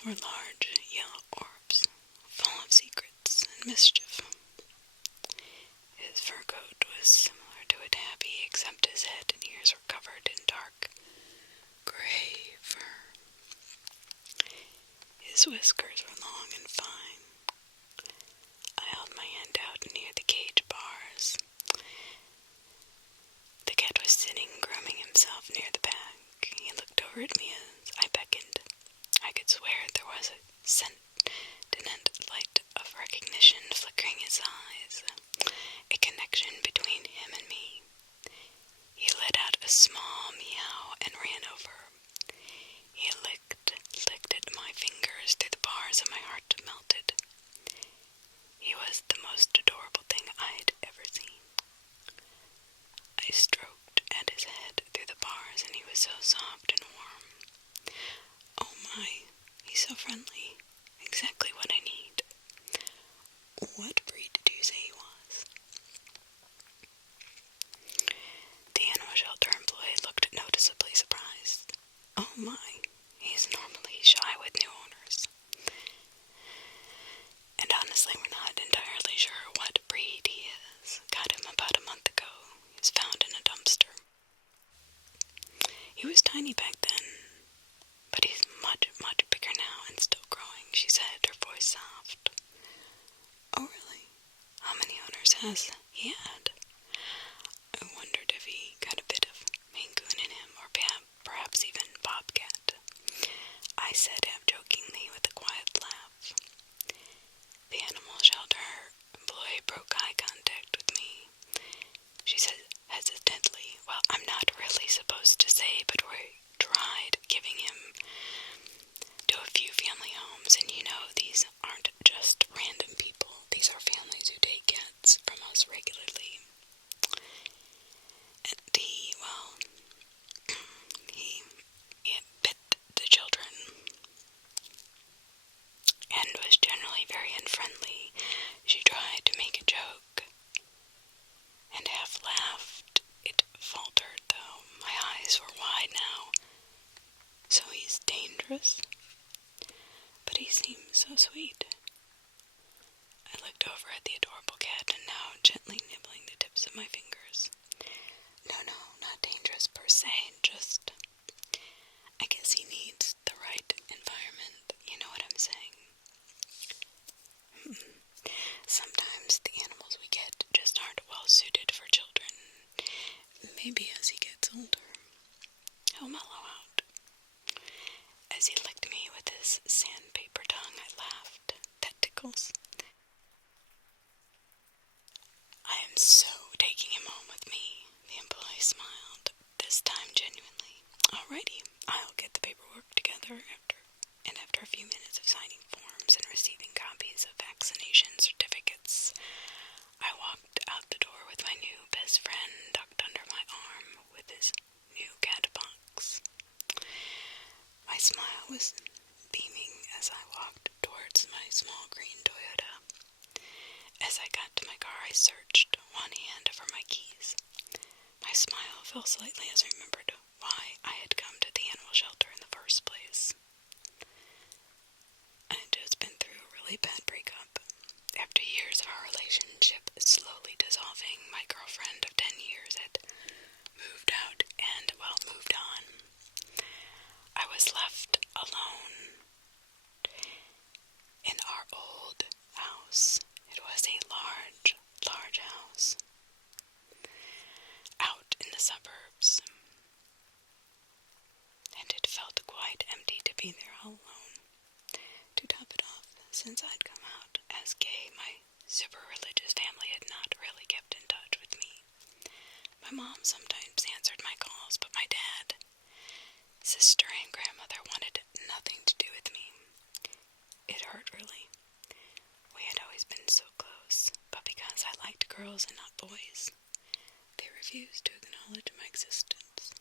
eyes were large yellow orbs, full of secrets and mischief. His fur coat was similar to a tabby, except his head and ears were covered in dark, gray fur. His whiskers were long and fine. I held my hand out near the cage bars. The cat was sitting, grooming himself near the back. He looked over at me as I beckoned. I could swear there was a sentient light of recognition flickering his eyes, a connection between him and me. He let out a small meow and ran over. He licked at my fingers through the bars and my heart melted. He was the most adorable thing I'd ever seen. I stroked at his head through the bars and he was so soft and warm. Oh my, he's so friendly. Exactly what I need. What breed did you say he was? The animal shelter employee looked noticeably surprised. Oh my, he's normally shy with new owners. And honestly, we're not entirely sure what breed he is. Got him about a month ago. He was found in a dumpster. He was tiny back then, but he's much, much bigger now and still growing, she said, her voice soft. Oh, really? How many owners has he had? I wondered if he got a bit of Maine Coon in him, or perhaps even Bobcat. I said half-jokingly with a quiet laugh. The animal shelter employee broke eye contact with me. She said hesitantly, well, I'm not really supposed to say, but we tried giving him to a few family homes, and you know, these aren't just random people. These are families who take cats from us regularly. And he bit the children and was generally very unfriendly. She tried to make a joke and half laughed. It faltered, though. My eyes were wide now. So he's dangerous? But he seems so sweet. I looked over at the adorable cat and now gently nibbling the tips of my fingers. No, not dangerous per se, just... I guess he needs the right environment. You know what I'm saying? Sometimes the animals we get just aren't well suited for children. Maybe as he gets older, he'll mellow out. As he licked me with his sandpaper tongue, I laughed. That tickles. I am so taking him home with me, the employee smiled, this time genuinely. Alrighty, I'll get the paperwork together after a few minutes of signing forms and receiving copies of vaccination certificates, I walked out the door with my new best friend tucked under my arm with his new cat box. My smile was beaming as I walked towards my small green Toyota. As I got to my car, I searched one hand for my keys. My smile fell slightly as I remembered why I had come to the animal shelter in the first place. I had just been through a really bad breakup. After years of our relationship slowly dissolving, my girlfriend of 10 years had moved out and, moved on. I was left alone in our old house. It was a large house out in the suburbs, and it felt quite empty to be there all alone. To top it off, since I'd come out as gay, my super religious family had not really kept in touch with me. My mom sometimes answered my calls, but my dad, sister, and grandmother wanted nothing to do with me. It hurt, really. We had always been so close, but because I liked girls and not boys, they refused to acknowledge my existence.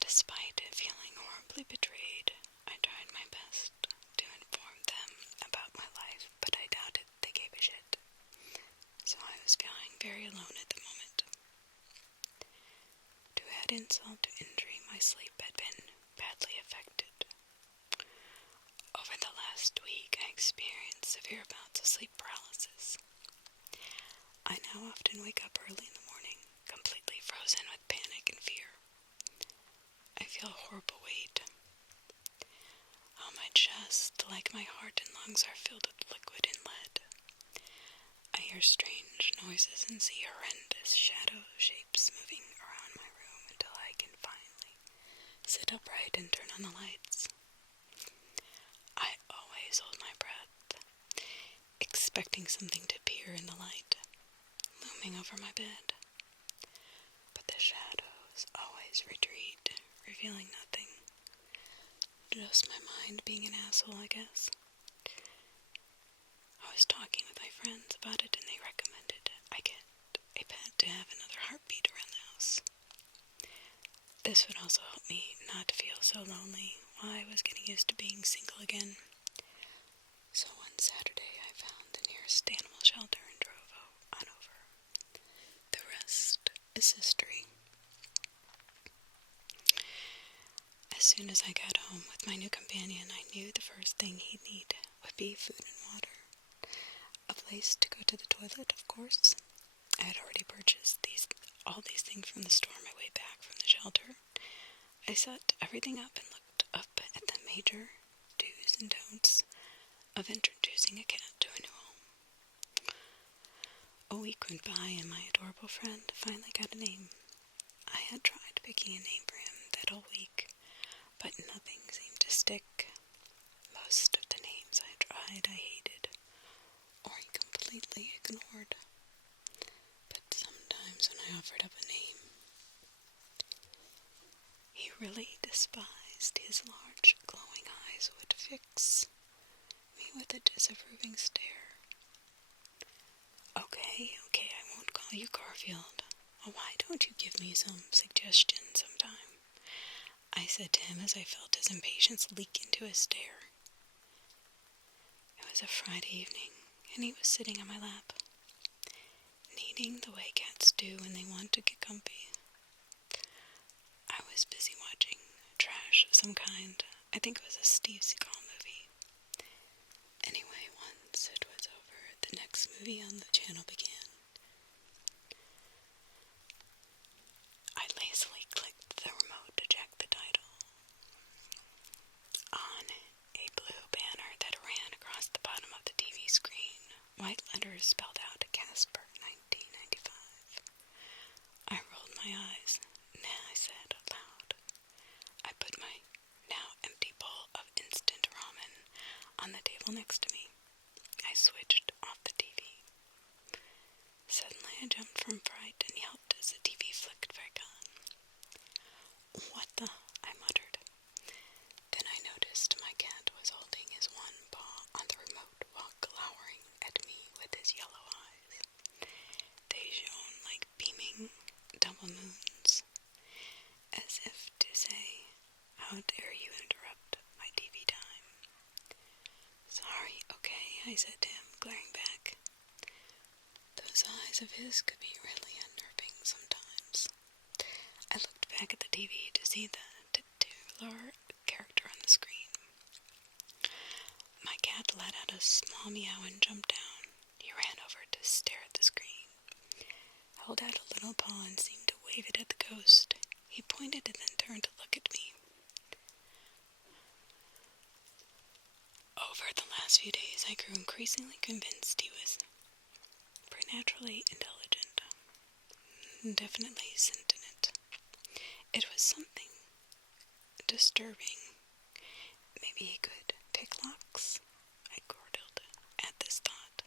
Despite feeling horribly betrayed, I tried my best to inform them about my life, but I doubted they gave a shit. So I was feeling very alone at the moment. To add insult to injury, my sleep had been badly affected. just like my heart and lungs are filled with liquid and lead. I hear strange noises and see horrendous shadow shapes moving around my room until I can finally sit upright and turn on the lights. I always hold my breath, expecting something to appear in the light, looming over my bed. But the shadows always retreat, revealing nothing. Just my mind being an asshole, I guess. I was talking with my friends about it and they recommended I get a pet to have another heartbeat around the house. This would also help me not feel so lonely while I was getting used to being single again. So one Saturday I found the nearest animal shelter and drove on over. The rest is history. As soon as I got home with my new companion, I knew the first thing he'd need would be food and water. A place to go to the toilet, of course. I had already purchased all these things from the store on my way back from the shelter. I set everything up and looked up at the major do's and don'ts of introducing a cat to a new home. A week went by and my adorable friend finally got a name. I had tried picking a name for him that whole week, but nothing seemed to stick. Most of the names I tried I hated, or he completely ignored. But sometimes when I offered up a name, he really despised. His large, glowing eyes would fix me with a disapproving stare. Okay, I won't call you Garfield. Why don't you give me some suggestions sometime? I said to him as I felt his impatience leak into his stare. It was a Friday evening, and he was sitting on my lap, kneading the way cats do when they want to get comfy. I was busy watching trash of some kind. I think it was a Steve Seagal movie. Anyway, once it was over, the next movie on the channel began. I lazily clicked the remote to check the title. On a blue banner that ran across the bottom of the TV screen, white letters spelled out Casper 1995. I rolled my eyes. Nah, I said out loud. I put my now empty bowl of instant ramen on the table next to me. I switched off the TV. Suddenly I jumped from fright and yelped as the TV flicked back on. What the? I muttered. Then I noticed my cat was holding his one paw on the remote while glowering at me with his yellow eyes. They shone like beaming double moons, as if to say, how dare you interrupt my TV time? Sorry, okay, I said to him, glaring back. Those eyes of his could be really unnerving sometimes. I looked back at the TV to see the titular character on the screen. My cat let out a small meow and jumped down. He ran over to stare at the screen, held out a little paw and seemed to wave it at the ghost. He pointed and then turned to look at me. Over the last few days, I grew increasingly convinced he was preternaturally intelligent. Definitely sentient. It was something disturbing. Maybe he could pick locks? I chortled at this thought,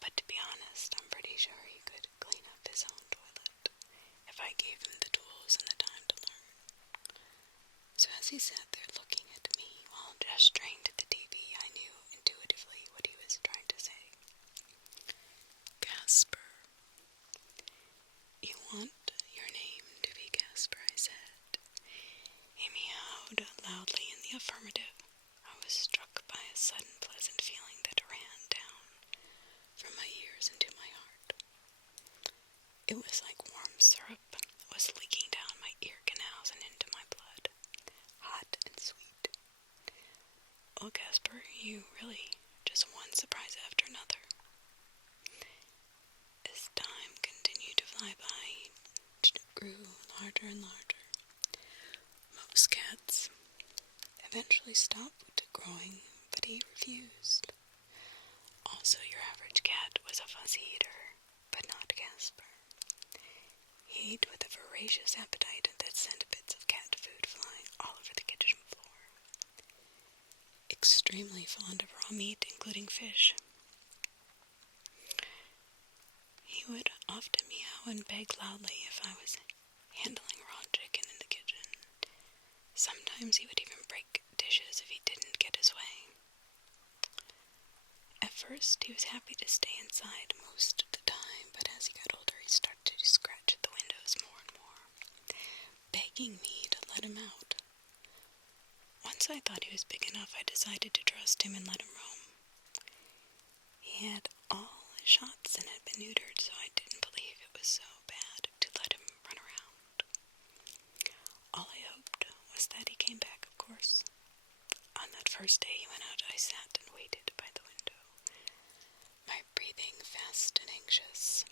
but to be honest, I'm pretty sure he could clean up his own toilet if I gave him the tools and the time to learn. So as he sat there looking at me while gesturing to the TV, I knew intuitively what he was trying to say. Casper. You want your name to be Casper, I said. He meowed loudly in the affirmative. I was struck by a sudden pleasant feeling that ran down from my ears into my heart. It was like warm syrup was leaking down my ear canals and into my blood, hot and sweet. Well, Casper, you really just one surprise after another. As time continued to fly by, it grew larger and larger. Most cats eventually stopped growing, but but he refused. Also, your average cat was a fussy eater, but not Casper. He ate with a voracious appetite that sent bits of cat food flying all over the kitchen floor. Extremely fond of raw meat, including fish. He would often meow and beg loudly if I was handling raw chicken in the kitchen. Sometimes he would even break dishes if he didn't get his way. At first, he was happy to stay inside most of the time, but as he got older, he started to scratch at the windows more and more, begging me to let him out. Once I thought he was big enough, I decided to trust him and let him roam. He had all his shots and had been neutered, so I didn't believe it was so bad to let him run around. All I hoped was that he came back, of course. On that first day he went out, I sat and waited by the window, my breathing fast and anxious.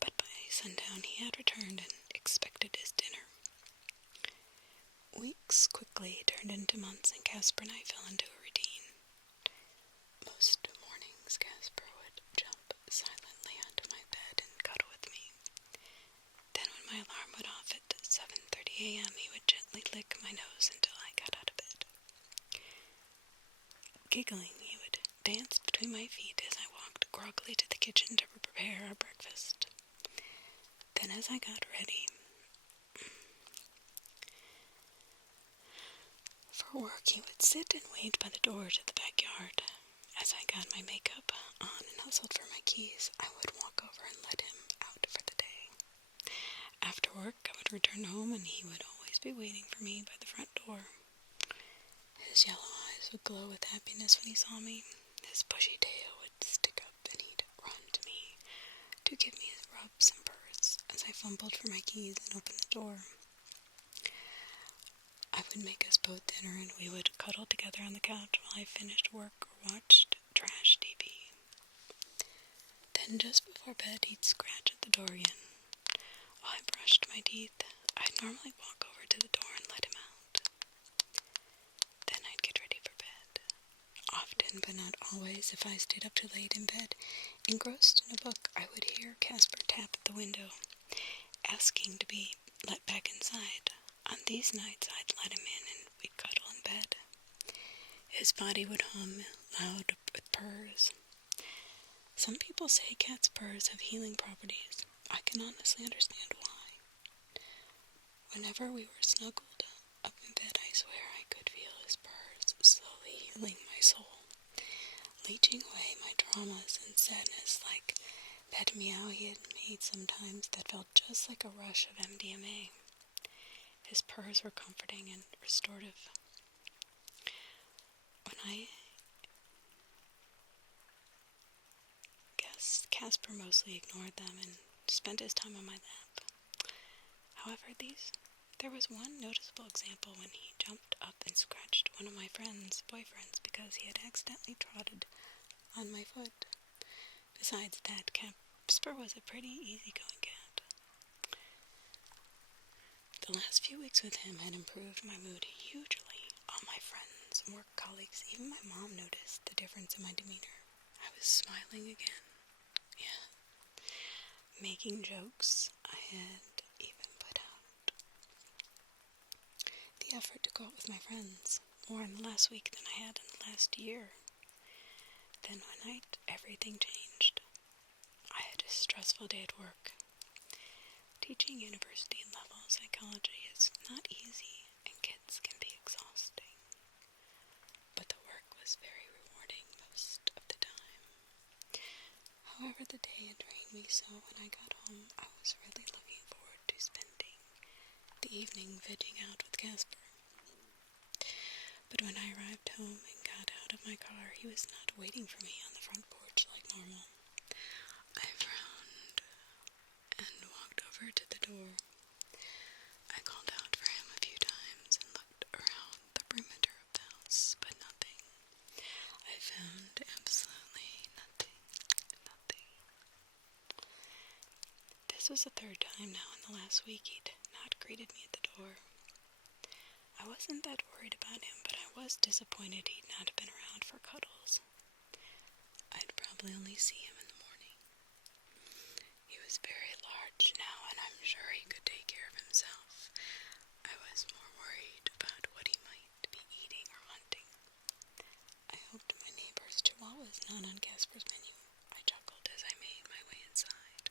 But by sundown he had returned and expected his dinner. Weeks quickly turned into months, and Casper and I fell into a routine. Most mornings Casper would jump silently onto my bed and cuddle with me. Then when my alarm went off at 7:30 a.m., he would gently lick my nose until I got out of bed. Giggling, he would dance between my feet as I walked groggily to the kitchen to prepare our breakfast. Then as I got ready for work, he would sit and wait by the door to the backyard. As I got my makeup on and hustled for my keys, I would walk over and let him out for the day. After work, I would return home, and he would always be waiting for me by the front door. His yellow eyes would glow with happiness when he saw me. His bushy tail would stick up, and he'd run to me to give me his rubs and purrs as I fumbled for my keys and opened the door. I would make us both dinner, and we would cuddle together on the couch while I finished work or watched trash TV. Then just before bed, he'd scratch at the door again. While I brushed my teeth, I'd normally walk over to the door and let him out. Then I'd get ready for bed. Often, but not always, if I stayed up too late in bed, engrossed in a book, I would hear Casper tap at the window, asking to be let back inside. On these nights, I'd let him in and we'd cuddle in bed. His body would hum loud with purrs. Some people say cats' purrs have healing properties. I can honestly understand why. Whenever we were snuggled up in bed, I swear I could feel his purrs slowly healing my soul, leaching away my traumas and sadness, like that meow he had made sometimes that felt just like a rush of MDMA. His purrs were comforting and restorative. When I guess Casper mostly ignored them and spent his time on my lap. However, there was one noticeable example when he jumped up and scratched one of my friend's boyfriends because he had accidentally trotted on my foot. Besides that, Casper was a pretty easygoing cat. The last few weeks with him had improved my mood hugely. All my friends and work colleagues, even my mom, noticed the difference in my demeanor. I was smiling again. Yeah. Making jokes I had even put out. The effort to go out with my friends, more in the last week than I had in the last year. Then one night, everything changed. I had a stressful day at work. Teaching university-level psychology is not easy, and kids can be exhausting. But the work was very rewarding most of the time. However, the day had drained me, so when I got home, I was really looking forward to spending the evening vegging out with Casper. But when I arrived home and got out of my car, he was not waiting for me on the front porch like normal. I frowned and walked over to the door. I called out for him a few times and looked around the perimeter of the house, but nothing. I found absolutely nothing. This was the third time now in the last week he'd not greeted me at the door. I wasn't that worried about him, but I was disappointed he'd not been around for cuddles. I'd probably only see him in the morning. He was very large now, and I'm sure he could take care of himself. I was more worried about what he might be eating or hunting. I hoped my neighbor's chihuahua was not on Casper's menu. I chuckled as I made my way inside.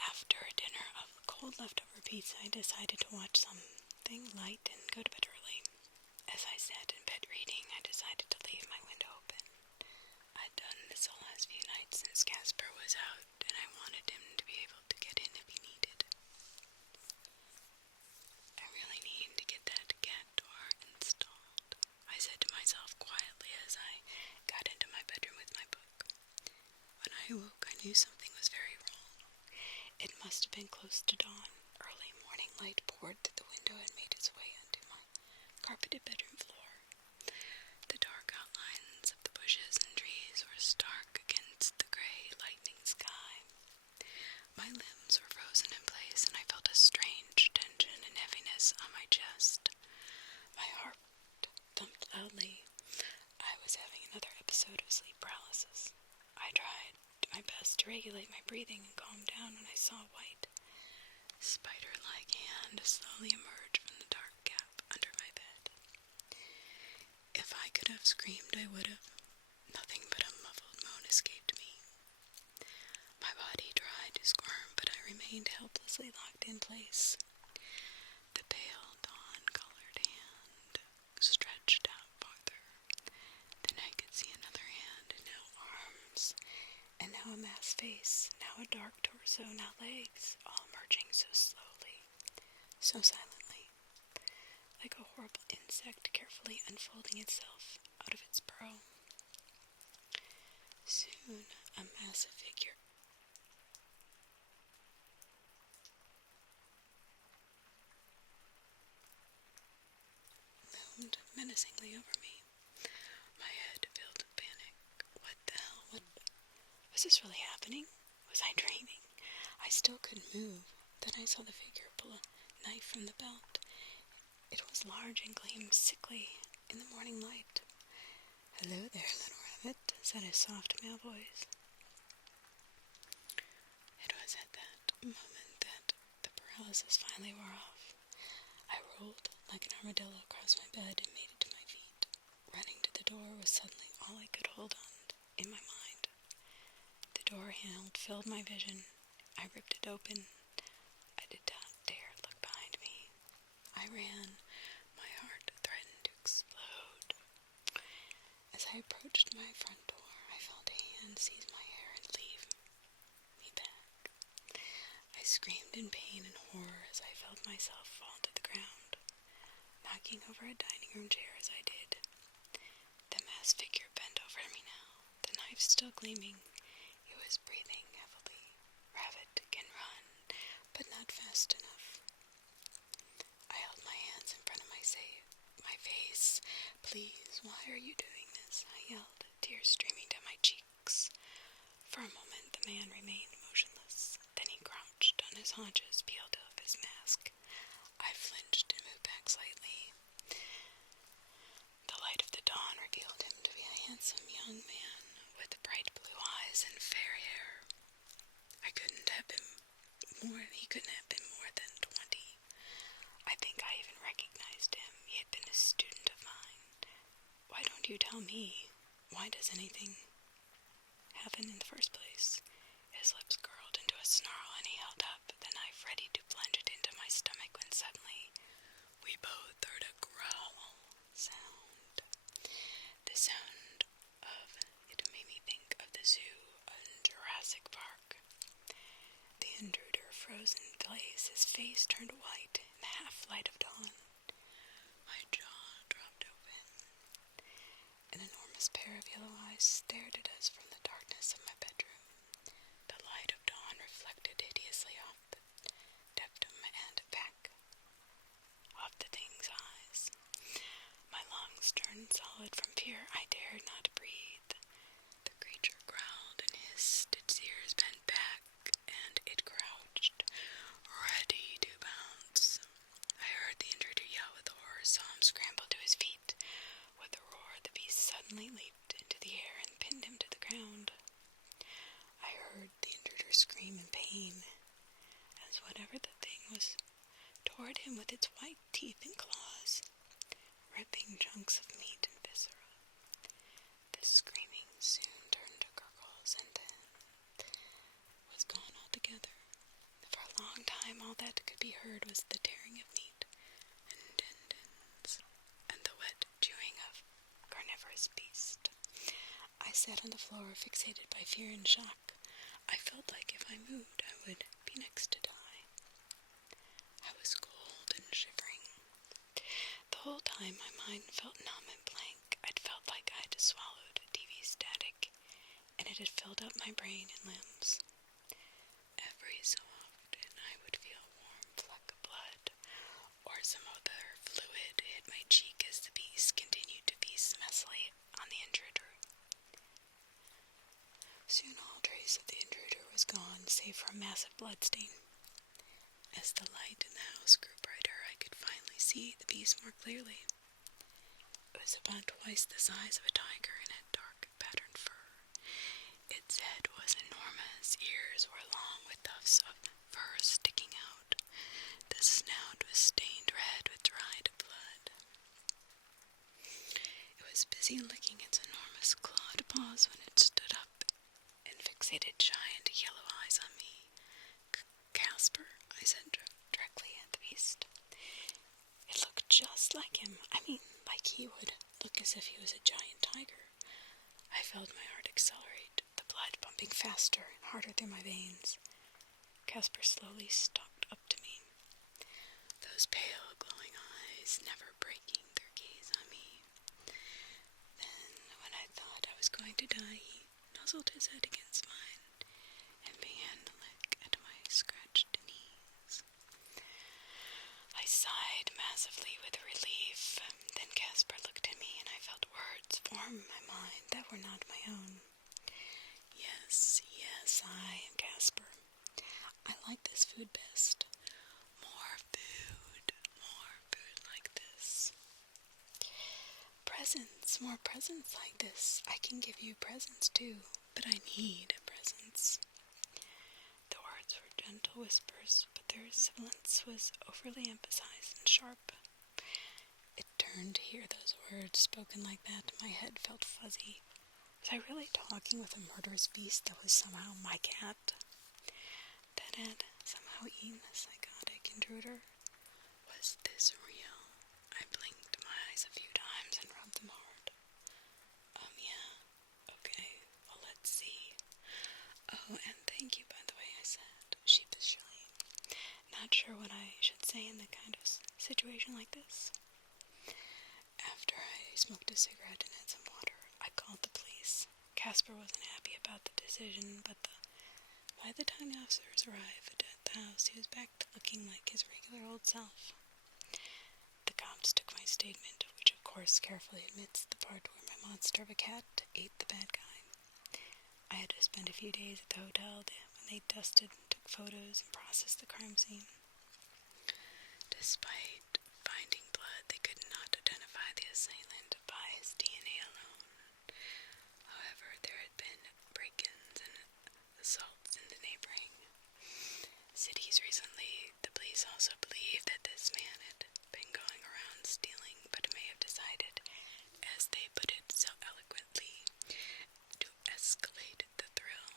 After a dinner of cold leftover pizza, I decided to watch something light and go to bed early. As I sat in bed reading, I decided to leave my window open. I'd done this the last few nights since Casper was out, and I wanted him to be able to get in if he needed. I really need to get that cat door installed, I said to myself quietly as I got into my bedroom with my book. When I awoke, I knew something was very wrong. It must have been close to dawn. Early morning light poured through the window and made its way onto my carpeted bedroom floor. The dark outlines of the bushes and trees were stark against the gray lightning sky. My limbs were frozen in place, and I felt a strange tension and heaviness on my chest. My heart thumped loudly. I was having another episode of sleep paralysis. I tried my best to regulate my breathing and calm down when I saw a white, spider-like hand slowly emerge from the dark gap under my bed. If I could have screamed, I would have. Nothing but a muffled moan escaped me. My body tried to squirm, but I remained helplessly locked in place. The pale dawn-colored hand stretched out farther. Then I could see another hand, and now arms, and now a masked face, now a dark torso, now legs, all emerging so slowly, so silently, like a horrible insect carefully unfolding itself out of its burrow. Soon, a massive figure loomed menacingly over me. My head filled with panic. What the hell? Was this really happening? Was I dreaming? I still couldn't move. Then I saw the figure pull a knife from the belt. It was large and gleamed sickly in the morning light. "Hello there, little rabbit," said a soft male voice. It was at that moment that the paralysis finally wore off. I rolled like an armadillo across my bed and made it to my feet. Running to the door was suddenly all I could hold on in my mind. The door handle filled my vision. I ripped it open. I did not dare look behind me. I ran. My heart threatened to explode. As I approached my front door, I felt a hand seize my hair and leave me back. I screamed in pain and horror as I felt myself fall to the ground, knocking over a dining room chair as I did. The masked figure bent over me now, the knife still gleaming. It was breathing heavily. Rabbit can run, but not fast enough. I held my hands in front of my face. "Please, why are you doing this?" I yelled, tears streaming down my cheeks. For a moment, the man remained motionless. Then he crouched on his haunches, peeled off his mask. I flinched and moved back slightly. The light of the dawn revealed him to be a handsome young man with bright blue eyes and fair hair. He couldn't have been more than 20. I think I even recognized him. He had been a student of mine. "Why don't you tell me? Why does anything happen in the first place?" His lips curled into a snarl, and he held up the knife ready to plunge it into my stomach when suddenly we both heard a growl sound. The sound of it made me think of the zoo in Jurassic Park. The intruder froze in place, his face turned white in the half-light of dawn. My jaw dropped open. An enormous pair of yellow eyes stared at us from the darkness of my bedroom. The light of sat on the floor, fixated by fear and shock. I felt like if I moved, I would be next to die. I was cold and shivering. The whole time, my mind felt numb and blank. I'd felt like I'd swallowed TV static, and it had filled up my brain and limbs. Every so often, I would feel a warm fleck of blood, or some other fluid hit my cheek as the beast continued to feast messily on the intruder. Soon all trace of the intruder was gone, save for a massive bloodstain. As the light in the house grew brighter, I could finally see the beast more clearly. It was about twice the size of a tiger and had dark patterned fur. Its head was enormous, ears were long with tufts of fur sticking out. The snout was stained red with dried blood. It was busy licking its enormous clawed paws when it stood up and fixated giant yellow eyes on me. Casper, I said directly at the beast. It looked just like him. I mean, like he would look as if he was a giant tiger. I felt my heart accelerate, the blood pumping faster and harder through my veins. Casper slowly stalked up to me, those pale, glowing eyes never breaking their gaze on me. Then, when I thought I was going to die, he nuzzled his head against mine and began to lick at my scratched knees. I sighed massively with relief. Then Casper looked at me, and I felt words form in my mind that were not my own. Yes, I am Casper. I like this food best. More food like this. Presents, more presents like this. I can give you presents too, but I need presents. The words were gentle whispers, but their sibilance was overly emphasized and sharp. It turned to hear those words spoken like that. My head felt fuzzy. Was I really talking with a murderous beast that was somehow my cat? That had somehow eaten the psychotic intruder? Was this real? I blinked my eyes a few times and rubbed them hard. Yeah. Okay, well, let's see. Oh, and thank you, by the way, I said, sheepishly. Not sure what I should say in the kind of situation like this. After I smoked a cigarette and had some water, I called the police. Casper wasn't happy about the decision, but by the time the officers arrived at the house, he was back to looking like his regular old self. The cops took my statement, which of course carefully omits the part where my monster of a cat ate the bad guy. I had to spend a few days at the hotel when they dusted, took photos, and processed the crime scene. Despite finding blood, they could not identify the assailant by his DNA alone. However, there had been break-ins and assaults in the neighboring cities recently. The police also believe that this man had been going around stealing, but may have decided, as they put it so eloquently, to escalate the thrill.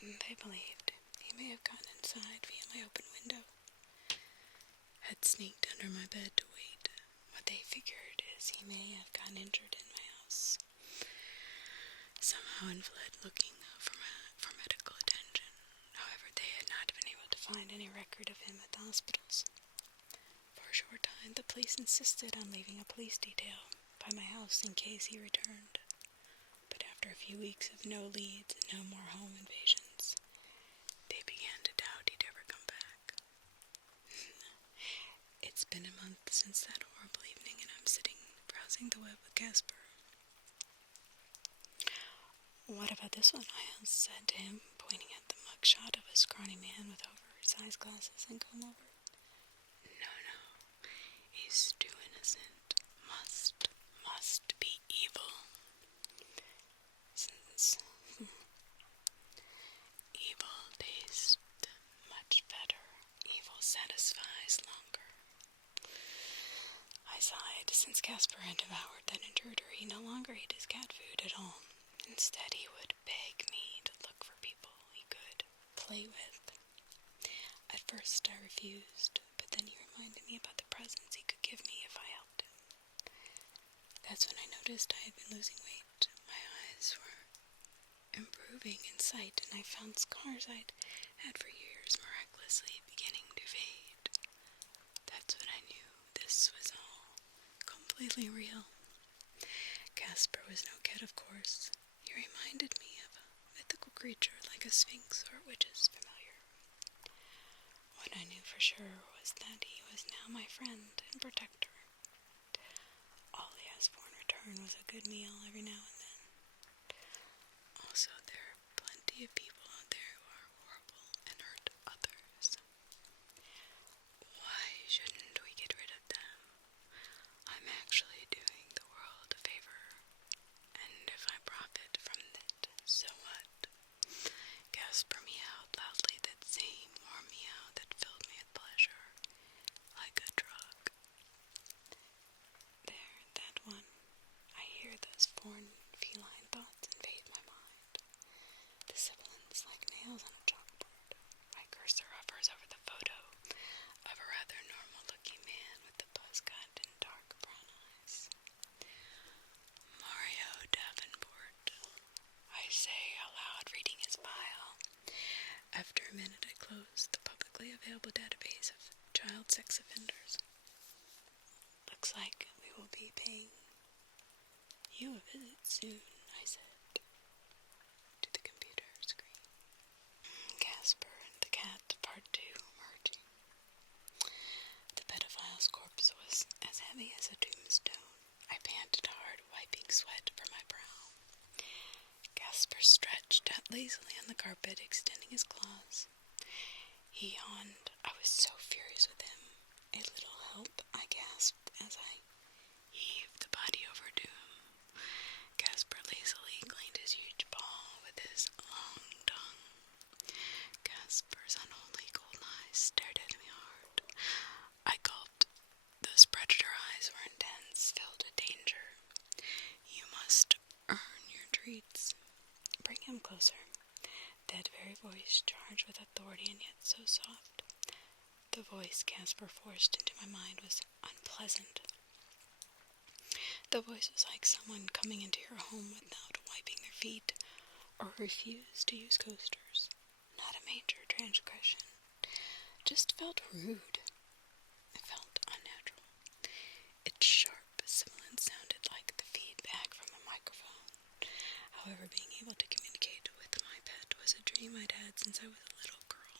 They believed he may have gotten inside via my open window, had sneaked under my bed to wait. What they figured is he may have gotten injured in my house somehow and fled looking for medical attention. However, they had not been able to find any record of him at the hospitals. For a short time, the police insisted on leaving a police detail by my house in case he returned. But after a few weeks of no leads and no more home invasions, they began to doubt he'd ever come back. It's been a month since that horrible evening, and I'm sitting browsing the web with Casper. What about this one? I said to him, pointing at the mugshot of a scrawny man with oversized glasses and comb-over. No, he's too innocent. Must be evil. Since evil tastes much better, evil satisfies longer. I sighed. Since Casper had devoured that intruder, he no longer ate his cat food at all. Instead, he would beg me to look for people he could play with. At first, I refused, but then he reminded me about the presents he could give me if I helped him. That's when I noticed I had been losing weight. My eyes were moving in sight, and I found scars I'd had for years miraculously beginning to fade. That's when I knew this was all completely real. Casper was no cat, of course. He reminded me of a mythical creature like a sphinx or a witch's familiar. What I knew for sure was that he was now my friend and protector. All he asked for in return was a good meal every now and then. Also, there are plenty of people out there who are horrible and hurt others. Why shouldn't we get rid of them? I'm actually doing the world a favor, and if I profit from it, so what? Casper meowed loudly, that same warm meow that filled me with pleasure, like a drug. There, that one. I hear those foreign feline thoughts invade my mind. The sibilants like nails on a chalkboard. My cursor hovers over the photo of a rather normal-looking man with a buzz cut and dark brown eyes. Mario Davenport, I say aloud, reading his file. After a minute, I close the publicly available database of child sex offenders. Looks like we will be paying you a visit soon, I said to the computer screen. Casper the Cat, Part 2, emerging. The pedophile's corpse was as heavy as a tombstone. I panted hard, wiping sweat from my brow. Casper stretched out lazily on the carpet, extending his claws. He yawned. I was so furious with him. A little help, I gasped as I heaved the body over to him. Casper lazily cleaned his huge paw with his long tongue. Casper's unholy golden eyes stared at me hard. I gulped. Those predator eyes were intense, filled with danger. You must earn your treats. Bring him closer. That very voice, charged with authority and yet so soft. The voice Casper forced into my mind was unpleasant. The voice was like someone coming into your home without wiping their feet or refused to use coasters. Not a major transgression. Just felt rude. It felt unnatural. Its sharp sibilance sounded like the feedback from a microphone. However, being able to communicate with my pet was a dream I'd had since I was a little girl.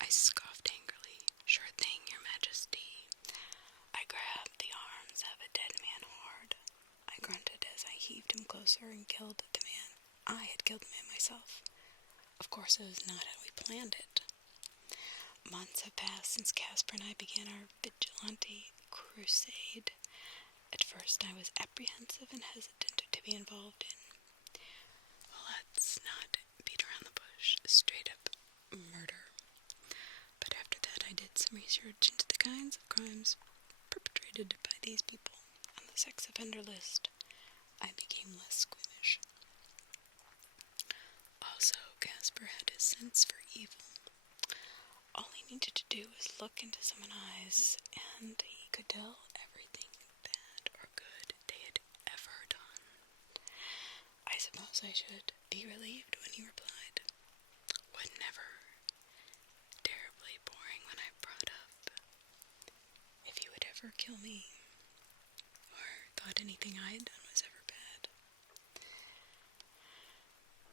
I scoffed angrily. Sure thing, Your Majesty. I grabbed the arms of a dead man hard. I grunted as I heaved him closer and killed the man. I had killed the man myself. Of course, it was not how we planned it. Months have passed since Casper and I began our vigilante crusade. At first, I was apprehensive and hesitant to be involved in, well, let's not beat around the bush, straight up murder. But after that, I did some research into the kinds of crimes perpetrated by these people on the sex offender list. I became less squeamish. Also, Casper had his sense for evil. All he needed to do was look into someone's eyes, and he could tell everything bad or good they had ever done. I suppose I should be relieved when he replied. What never terribly boring when I brought up if he would ever kill me, or thought anything I had done was ever bad.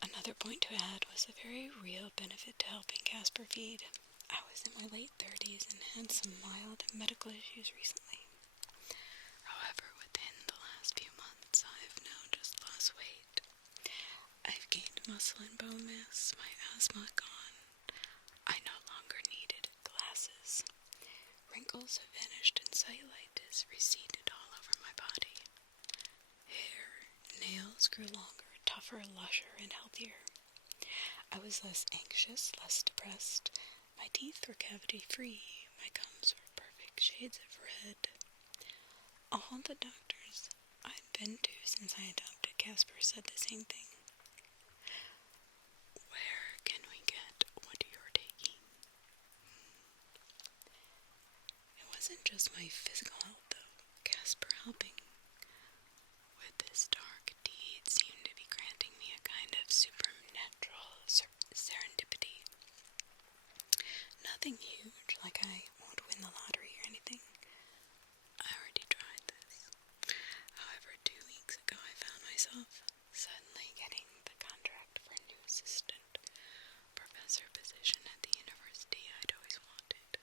Another point to add was a very real benefit to helping Casper feed. I was in my late 30s and had some mild medical issues recently. However, within the last few months, I've now just lost weight. I've gained muscle and bone mass, my asthma gone. I no longer needed glasses. Wrinkles have vanished and cellulitis receded all over my body. Hair, nails grew longer, tougher, lusher, and healthier. I was less anxious, less depressed. My teeth were cavity-free. My gums were perfect shades of red. All the doctors I've been to since I adopted Casper said the same thing. Where can we get what you're taking? It wasn't just my physical health, though. Casper helping with this dark deed seemed to be granting me a kind of superhuman nothing huge, like I won't win the lottery or anything. I already tried this. However, 2 weeks ago I found myself suddenly getting the contract for a new assistant professor position at the university I'd always wanted.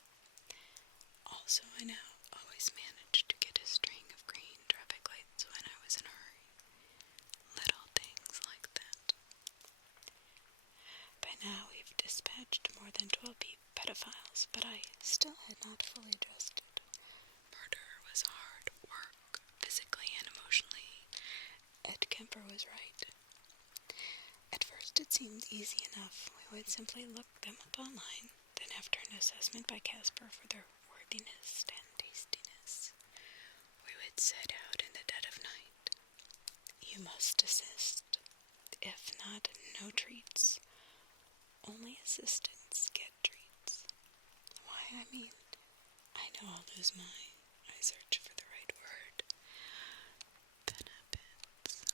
Also, I now always managed to get a string of green traffic lights when I was in a hurry. Little things like that. By now we've dispatched more than 12 pedophiles, but I still had not fully adjusted. Murder was hard work, physically and emotionally. Ed Kemper was right. At first it seemed easy enough. We would simply look them up online, then after an assessment by Casper for their worthiness and tastiness, we would set out in the dead of night. You must assist. If not, no treats. Only assistants get treats. Why, I know I'll lose I search for the right word. Benefits.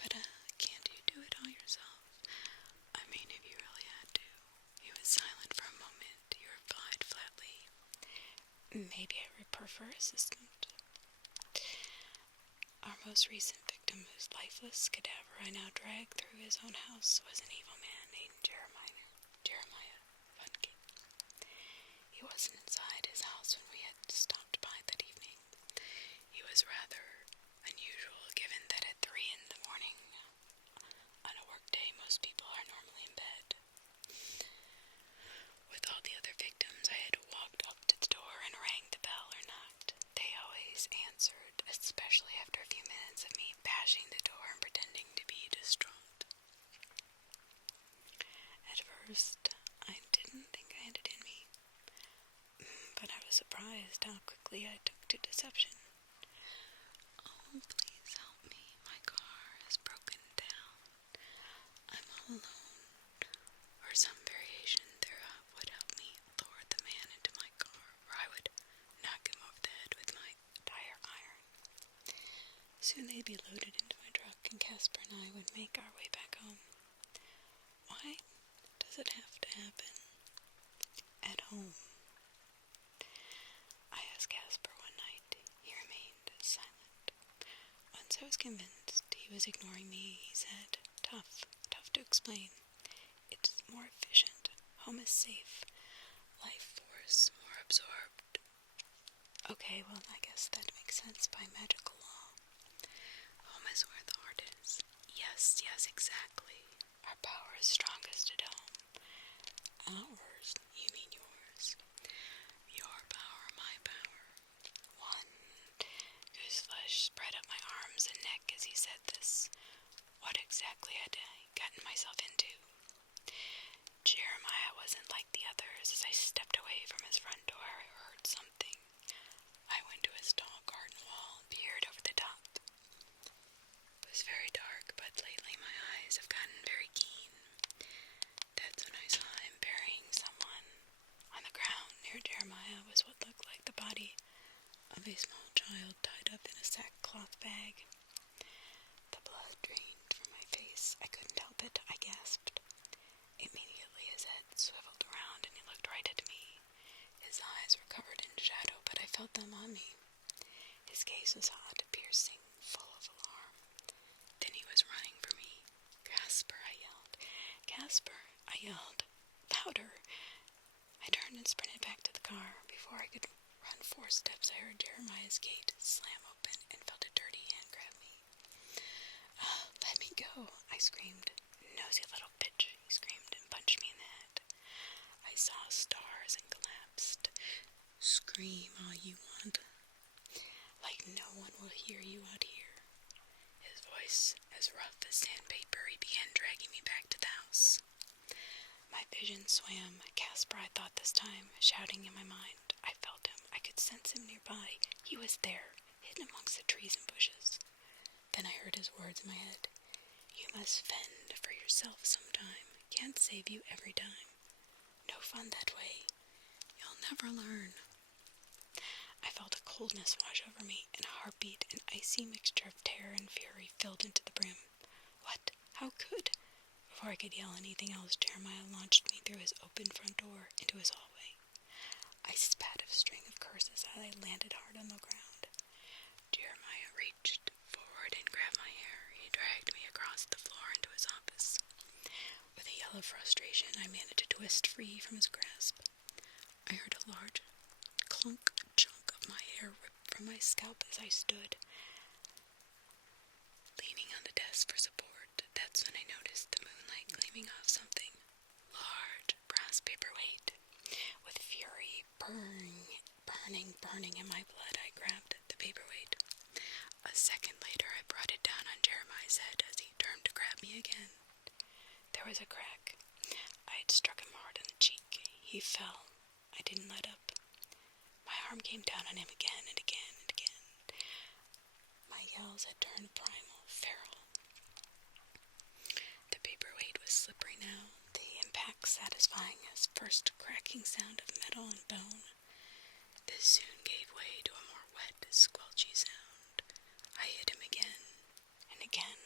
But, can't you do it all yourself? I mean, if you really had to. He was silent for a moment. He replied flatly, maybe I would prefer assistant. Our most recent victim, whose lifeless cadaver I now drag through his own house, was an evil man named Jeremiah Funke. He wasn't inside his house when we had stopped by that evening. He was rather unusual, given that at 3 in the morning, on a workday, most people are normally in bed. With all the other victims, I had walked up to the door and rang the bell or knocked. They always answered, especially after a few minutes of me bashing the door and pretending to be distraught. At first, I didn't think I had it in me, but I was surprised how quickly I took to deception. Oh, please help me. My car has broken down. I'm all alone. Or some variation thereof would help me lower the man into my car, or I would knock him over the head with my tire iron. Soon they'd be loaded into my truck, and Casper and I would make our way back home. Why does it have to happen at home? I asked Casper one night. He remained silent. Once I was convinced he was ignoring me, he said, tough to explain. It's more efficient. Home is safe. Life force more absorbed. Okay, well, I guess that makes sense by magical law. Home is where the heart is. Yes, exactly. Our power is strongest at home. Ours? You mean yours? Your power, my power. One whose flesh spread up my arms and neck as he said this. What exactly had I gotten myself into? Jeremiah wasn't like the others. As I stepped away from his front door, I heard something. I went to his tall garden wall and peered over the top. It was very dark, but lately my eyes have gotten very keen. That's when I saw him burying someone. On the ground near Jeremiah was what looked like the body of a small child tied up in a sackcloth bag. The blood drained from my face. I couldn't help it. I gasped. Immediately his head swiveled around and he looked right at me. His eyes were covered in shadow, but I felt them on me. His gaze was hot, piercing, full of alarm. Then he was running for me. Casper, I yelled. Casper, I yelled. Louder. I turned and sprinted back to the car. Before I could run 4 steps, I heard Jeremiah's gate slam open and felt a dirty hand grab me. Let me go, I screamed. Nosy little bitch, he screamed and punched me in the head. I saw stars and collapsed. Scream all you want. Like no one will hear you out here. His voice as rough as sandpaper, he began dragging me back to the house. My vision swam. Casper, I thought this time, shouting in my mind. I felt him. I could sense him nearby. He was there, hidden amongst the trees and bushes. Then I heard his words in my head. You must fend for yourself sometime. Can't save you every time. No fun that way. You'll never learn. I felt a coldness wash over me, and a heartbeat, an icy mixture of terror and fury filled into the brim. What? How could? Before I could yell anything else, Jeremiah launched me through his open front door into his hallway. I spat a string of curses as I landed hard on the ground. Jeremiah reached forward and grabbed my hair. He dragged me across the floor into his office. With a yell of frustration, I managed to twist free from his grasp. I heard a large clunk chunk of my hair rip from my scalp as I stood, leaning on the desk for support. That's when I noticed the moonlight gleaming off something. Large brass paperweight. With fury burning in my blood, I grabbed the paperweight. A second later, I brought it down on Jeremiah's head as he turned to grab me again. There was a crack. I had struck him hard on the cheek. He fell. I didn't let up. My arm came down on him again and again and again. My yells had turned primal, feral. The paperweight was slippery now, the impact satisfying as first cracking sound of metal and bone. This soon gave way to a more wet, squelchy sound. I hit him again and again.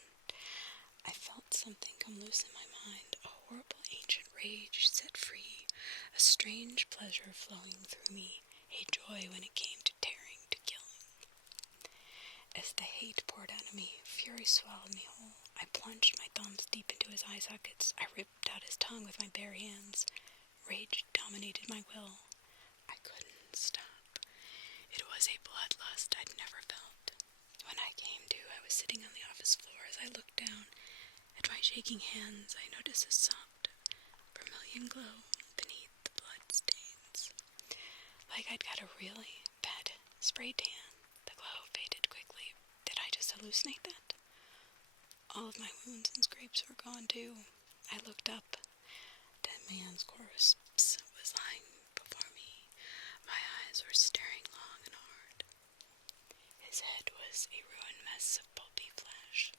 I felt something come loose in my mind, a horrible ancient rage set free, a strange pleasure flowing through me, a joy when it came to tearing, to killing. As the hate poured out of me, fury swallowed me whole. I plunged my thumbs deep into his eye sockets. I ripped out his tongue with my bare hands. Rage dominated my will. I couldn't stop. It was a bloodlust I'd never felt. When I came to, I was sitting on the office floor. As I looked down at my shaking hands, I noticed a soft, vermilion glow beneath the blood stains. Like I'd got a really bad spray tan. The glow faded quickly. Did I just hallucinate that? All of my wounds and scrapes were gone too. I looked up. That man's corpse was lying before me. My eyes were staring long and hard. His head was a ruined mess of pulpy flesh.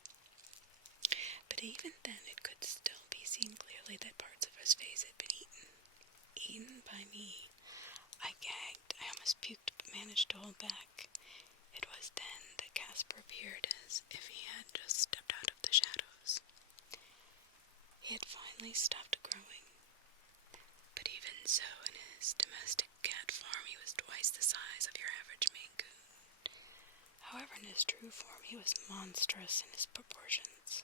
But even then it could still be seen clearly that parts of his face had been eaten. Eaten by me. I gagged. I almost puked, but managed to hold back. It was then that Casper appeared, as if he had just stepped out of the shadows. He had finally stopped growing. But even so, in his domestic cat form, he was twice the size of your average Maine Coon. However, in his true form, he was monstrous in his proportions.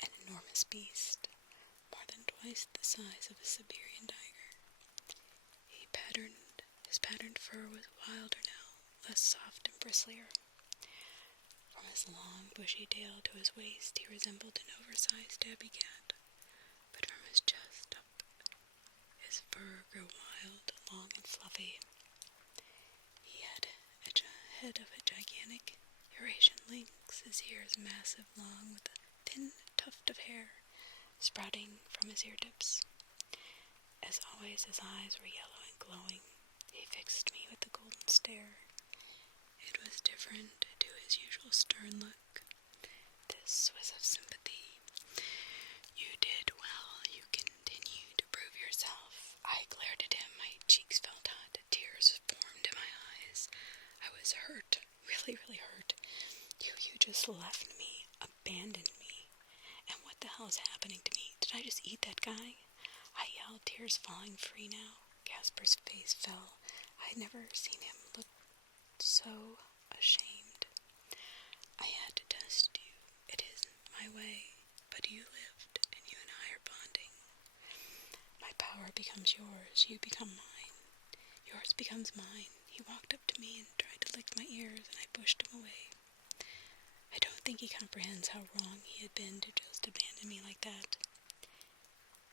An enormous beast, more than twice the size of a Siberian tiger. His patterned fur was wilder now, less soft and bristlier. From his long, bushy tail to his waist, he resembled an oversized tabby cat. But from his chest up, his fur grew wild, long and fluffy. He had a head of a gigantic Eurasian lynx, his ears massive, long, with a thin tuft of hair sprouting from his ear tips. As always, his eyes were yellow and glowing. He fixed me with a golden stare. It was different to his usual stern look. This was of sympathy. You did well. You continue to prove yourself. I glared at him. My cheeks felt hot. Tears formed in my eyes. I was hurt. Really, really hurt. You just left me. Abandoned me. And what the hell is happening to me? Did I just eat that guy? I yelled, tears falling free now. Casper's face fell. I had never seen him look so ashamed. I had to test you. It isn't my way, but you lived, and you and I are bonding. My power becomes yours. You become mine. Yours becomes mine. He walked up to me and tried to lick my ears, and I pushed him away. I don't think he comprehends how wrong he had been to just abandon me like that.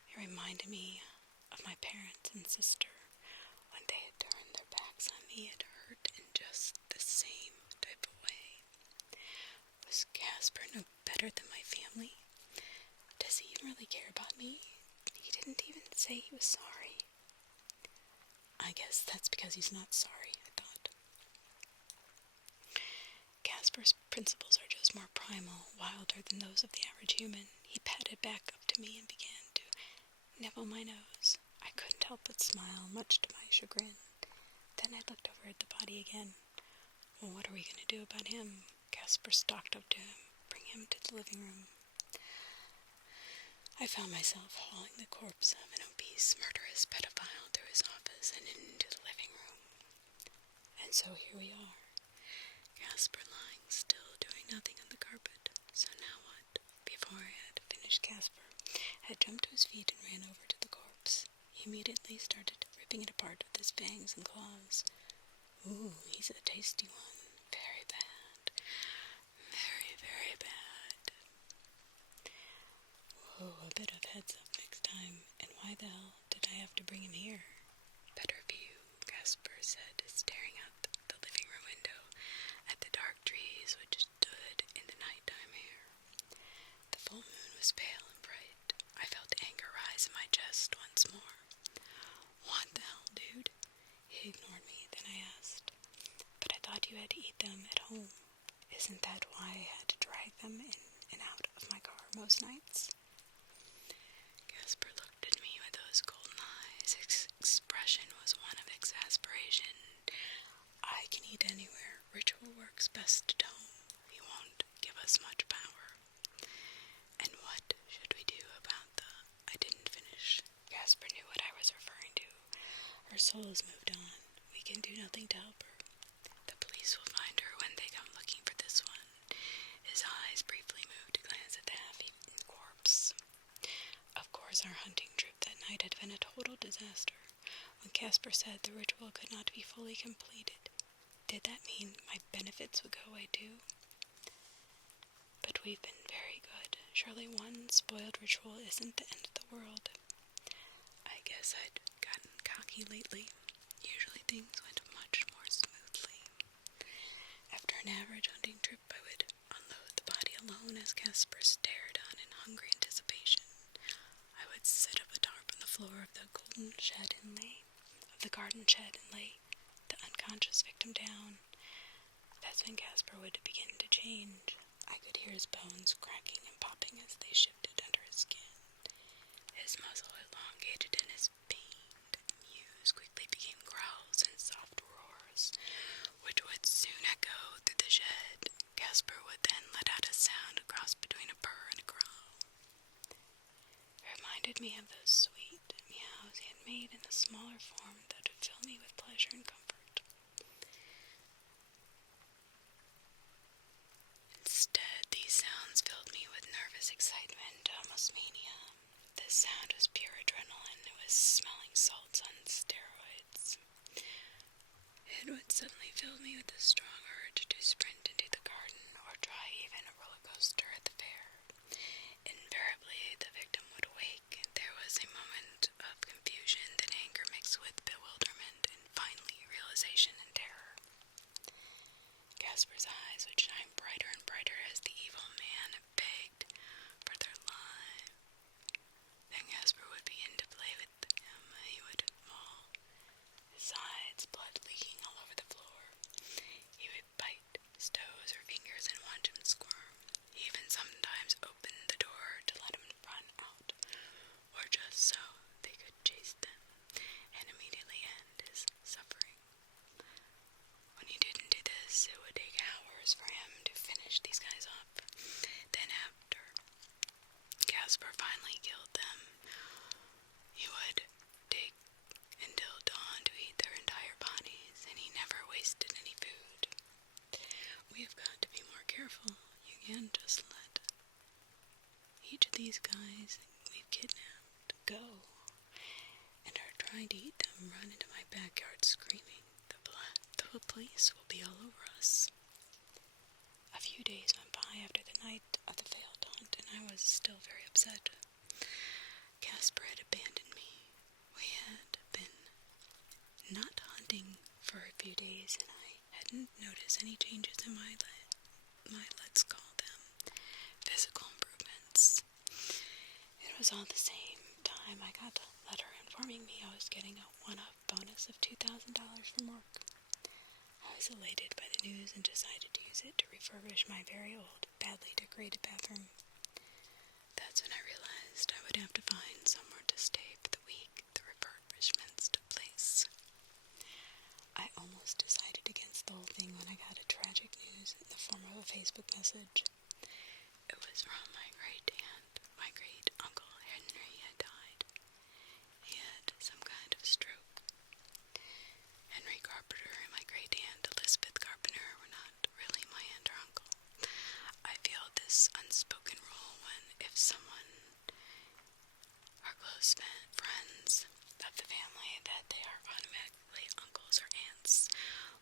It reminded me of my parents and sister. When they had turned their backs on me, it hurt in just the same type of way. Was Casper no better than my family? Does he even really care about me? He didn't even say he was sorry. I guess that's because he's not sorry, I thought. Casper's principles are just more primal, wilder than those of the average human. He patted back up to me and began to nibble my nose. I couldn't help but smile, much to my chagrin. Then I looked over at the body again. Well, what are we going to do about him? Casper stalked up to him, bring him to the living room. I found myself hauling the corpse of an obese, murderous pedophile through his office and into the living room. And so here we are, Casper lying still, doing nothing on the carpet. So now what? Before I had finished, Casper had jumped to his feet and ran over to the corpse. He immediately started ripping it apart with his fangs and claws. Ooh, he's a tasty one. Very bad. Very, very bad. Whoa, a bit of heads up next time. And why the hell did I have to bring him here? Better view, Casper said, staring out the living room window at the dark trees which stood in the nighttime air. The full moon was pale and bright. I felt anger rise in my chest once more. What the hell, dude? He ignored me, then I asked, but I thought you had to eat them at home. Isn't that why I had to drag them in and out of my car most nights? Casper looked at me with those golden eyes. His expression was one of exasperation. I can eat anywhere. Ritual works best at home. He won't give us much power. And what should we do about the... I didn't finish. Casper knew what I was referring to. Her soul has moved on. We can do nothing to help her. The police will find her when they come looking for this one. His eyes briefly moved to glance at the half-eaten corpse. Of course, our hunting trip that night had been a total disaster. When Casper said the ritual could not be fully completed, did that mean my benefits would go away too? But we've been very good. Surely one spoiled ritual isn't the end of the world. I guess I'd gotten cocky lately. Usually things went much more smoothly. After an average hunting trip, I would unload the body alone as Casper stared on in hungry anticipation. I would set up a tarp on the floor of the garden shed and lay the unconscious victim down. That's when Casper would begin to change. I could hear his bones cracking and popping as they shifted under his skin. His muzzle elongated and his pained mews quickly became growls and soft roars, which would soon echo through the shed. Casper would then let out a sound cross between a purr and a growl. It reminded me of those sweet meows he had made in a smaller form that would fill me with pleasure and comfort. Instead, these sounds filled me with nervous excitement, almost mania. This sound was pure adrenaline. It was smelling salts on steroids. It would suddenly fill me with a strong urge to sprint into the garden or try even a roller coaster at the fair. Invariably, the victim would awake. There was a moment of confusion, then anger mixed with bewilderment, and finally realization and terror. Casper's eyes would shine brighter and brighter as the evil man begged for their life. Then Casper would begin to play with him. He would maul his sides, blood leaking all over the floor. He would bite his toes or fingers and watch him squirm. He even sometimes opened the door to let him run out, or just so they could chase them and immediately end his suffering. When he didn't do this, it would take hours for him to finish these guys up. Then after Casper finally killed them, he would take until dawn to eat their entire bodies, and he never wasted any food. We have got to be more careful. You can't just let each of these guys we've kidnapped go and are trying to eat them run into my backyard screaming. The police will be all over us. A few days went by after the night of the failed hunt, and I was still very upset. Casper had abandoned me. We had been not hunting for a few days, and I hadn't noticed any changes in my let's call them, physical improvements. It was all the same time I got a letter informing me I was getting a one-off bonus of $2,000 from work. I was elated by the news and decided to use it to refurbish my very old, badly decorated bathroom. That's when I realized I would have to find somewhere to stay for the week the refurbishments took place. I almost decided against the whole thing when I got a tragic news in the form of a Facebook message. It was from my great-uncle Elizabeth Carpenter were not really my aunt or uncle. I feel this unspoken rule when, if someone are close friends of the family, that they are automatically uncles or aunts,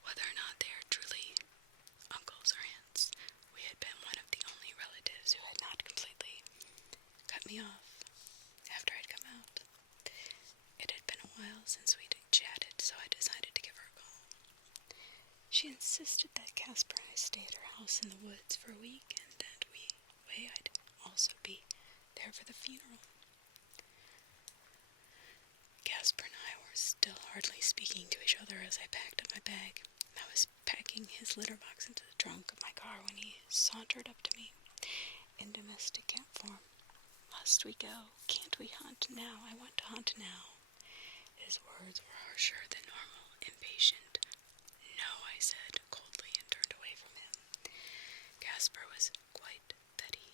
whether or not they are truly uncles or aunts. We had been one of the only relatives who had not completely cut me off after I'd come out. It had been a while since we'd chatted, so I decided to give her a call. She insisted that Casper and I stay at her house in the woods for a week, and that way I'd also be there for the funeral. Casper and I were still hardly speaking to each other as I packed up my bag. I was packing his litter box into the trunk of my car when he sauntered up to me in domestic cat form. Must we go? Can't we hunt now? I want to hunt now. His words were harsher than normal, impatient. No, I said coldly and turned away from him. Casper was quite petty.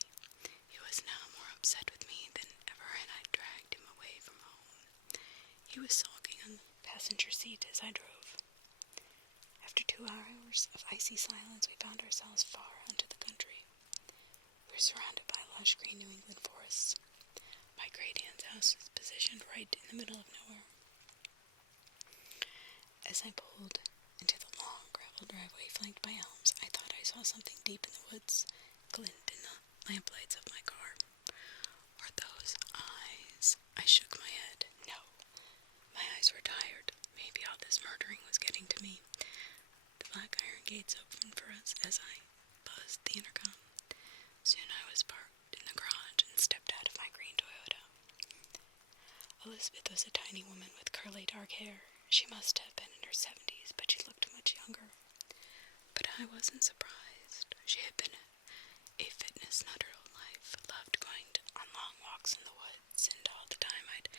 He was now more upset with me than ever, and I dragged him away from home. He was sulking on the passenger seat as I drove. After 2 hours of icy silence, we found ourselves far into the country. We were surrounded by lush green New England forests. My great-aunt's house was positioned right in the middle of nowhere. As I pulled into the long gravel driveway flanked by elms, I thought I saw something deep in the woods glint in the lamplights of my car. Were those eyes? I shook my head. No. My eyes were tired. Maybe all this murdering was getting to me. The black iron gates opened for us as I buzzed the intercom. Soon I was parked in the garage and stepped out of my green Toyota. Elizabeth was a tiny woman with curly dark hair. She must have been in her 70s, but she looked much younger. But I wasn't surprised. She had been a fitness nut her whole life, loved going on long walks in the woods, and all the time I'd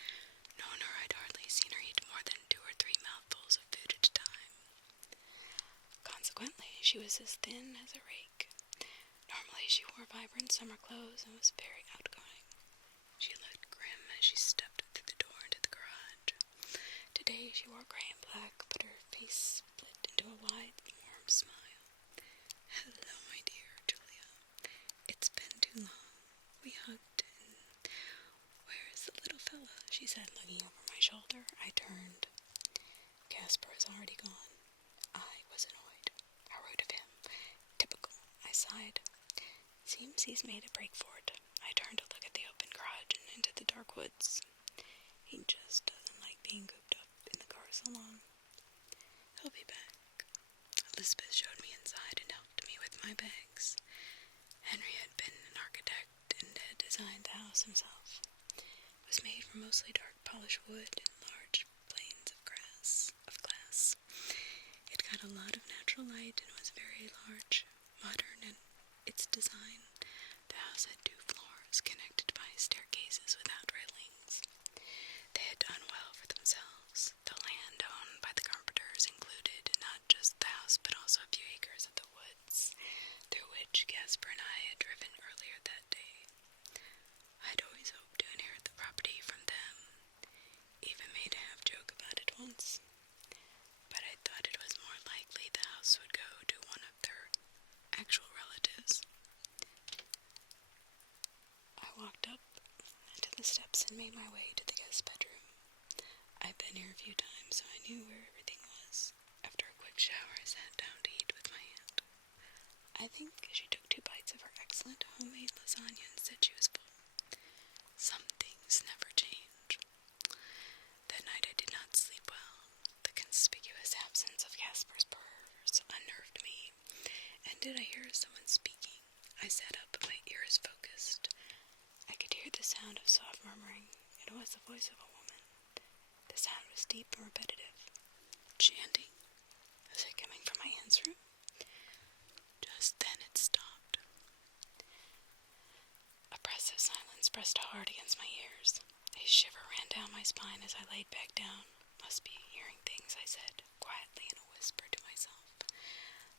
known her, I'd hardly seen her eat more than 2 or 3 mouthfuls of food at a time. Consequently, she was as thin as a rake. Normally, she wore vibrant summer clothes and was very outgoing. She looked grim as she stepped through the door into the garage. Today, she wore gray and black, but her face split into a wide, warm smile. Hello, my dear Julia. It's been too long. We hugged, and where is the little fella? She said, looking over my shoulder. I turned. Casper was already gone. I was annoyed. How rude of him. Typical. I sighed. Seems he's made a break for it. I turned to look at the open garage and into the dark woods. He just doesn't like being cooped up in the car so long. He'll be back. Elizabeth showed me inside and helped me with my bags. Henry had been an architect and had designed the house himself. It was made from mostly dark polished wood and large planes of glass. It got a lot of natural light and was very large, modern in its design. The house had 2 floors connected by staircases without railings. They had done well for themselves. The land owned by the Carpenters included not just the house but also a few acres of the woods through which Casper and I had driven earlier that day. I'd always hoped to inherit the property from them, even made a half-joke about it once. But I thought it was more likely the house would go to one of their actual relatives. I walked up to the steps and made my way to the guest bedroom. I'd been here a few times, so I knew where everything was. After a quick shower, I sat down to eat with my aunt. I think she took 2 bites of her excellent homemade lasagna and said she was full. Some things never change. That night I did not sleep well. The conspicuous absence of Casper's purrs unnerved me. And did I hear someone speaking? I sat up, my ears focused. I could hear the sound of soft murmuring. It was the voice of a woman. The sound was deep and repetitive. Chanting. Was it coming from my aunt's room? Just then it stopped. Oppressive silence pressed hard against my ears. A shiver ran down my spine as I laid back down. Must be hearing things, I said, quietly in a whisper to myself.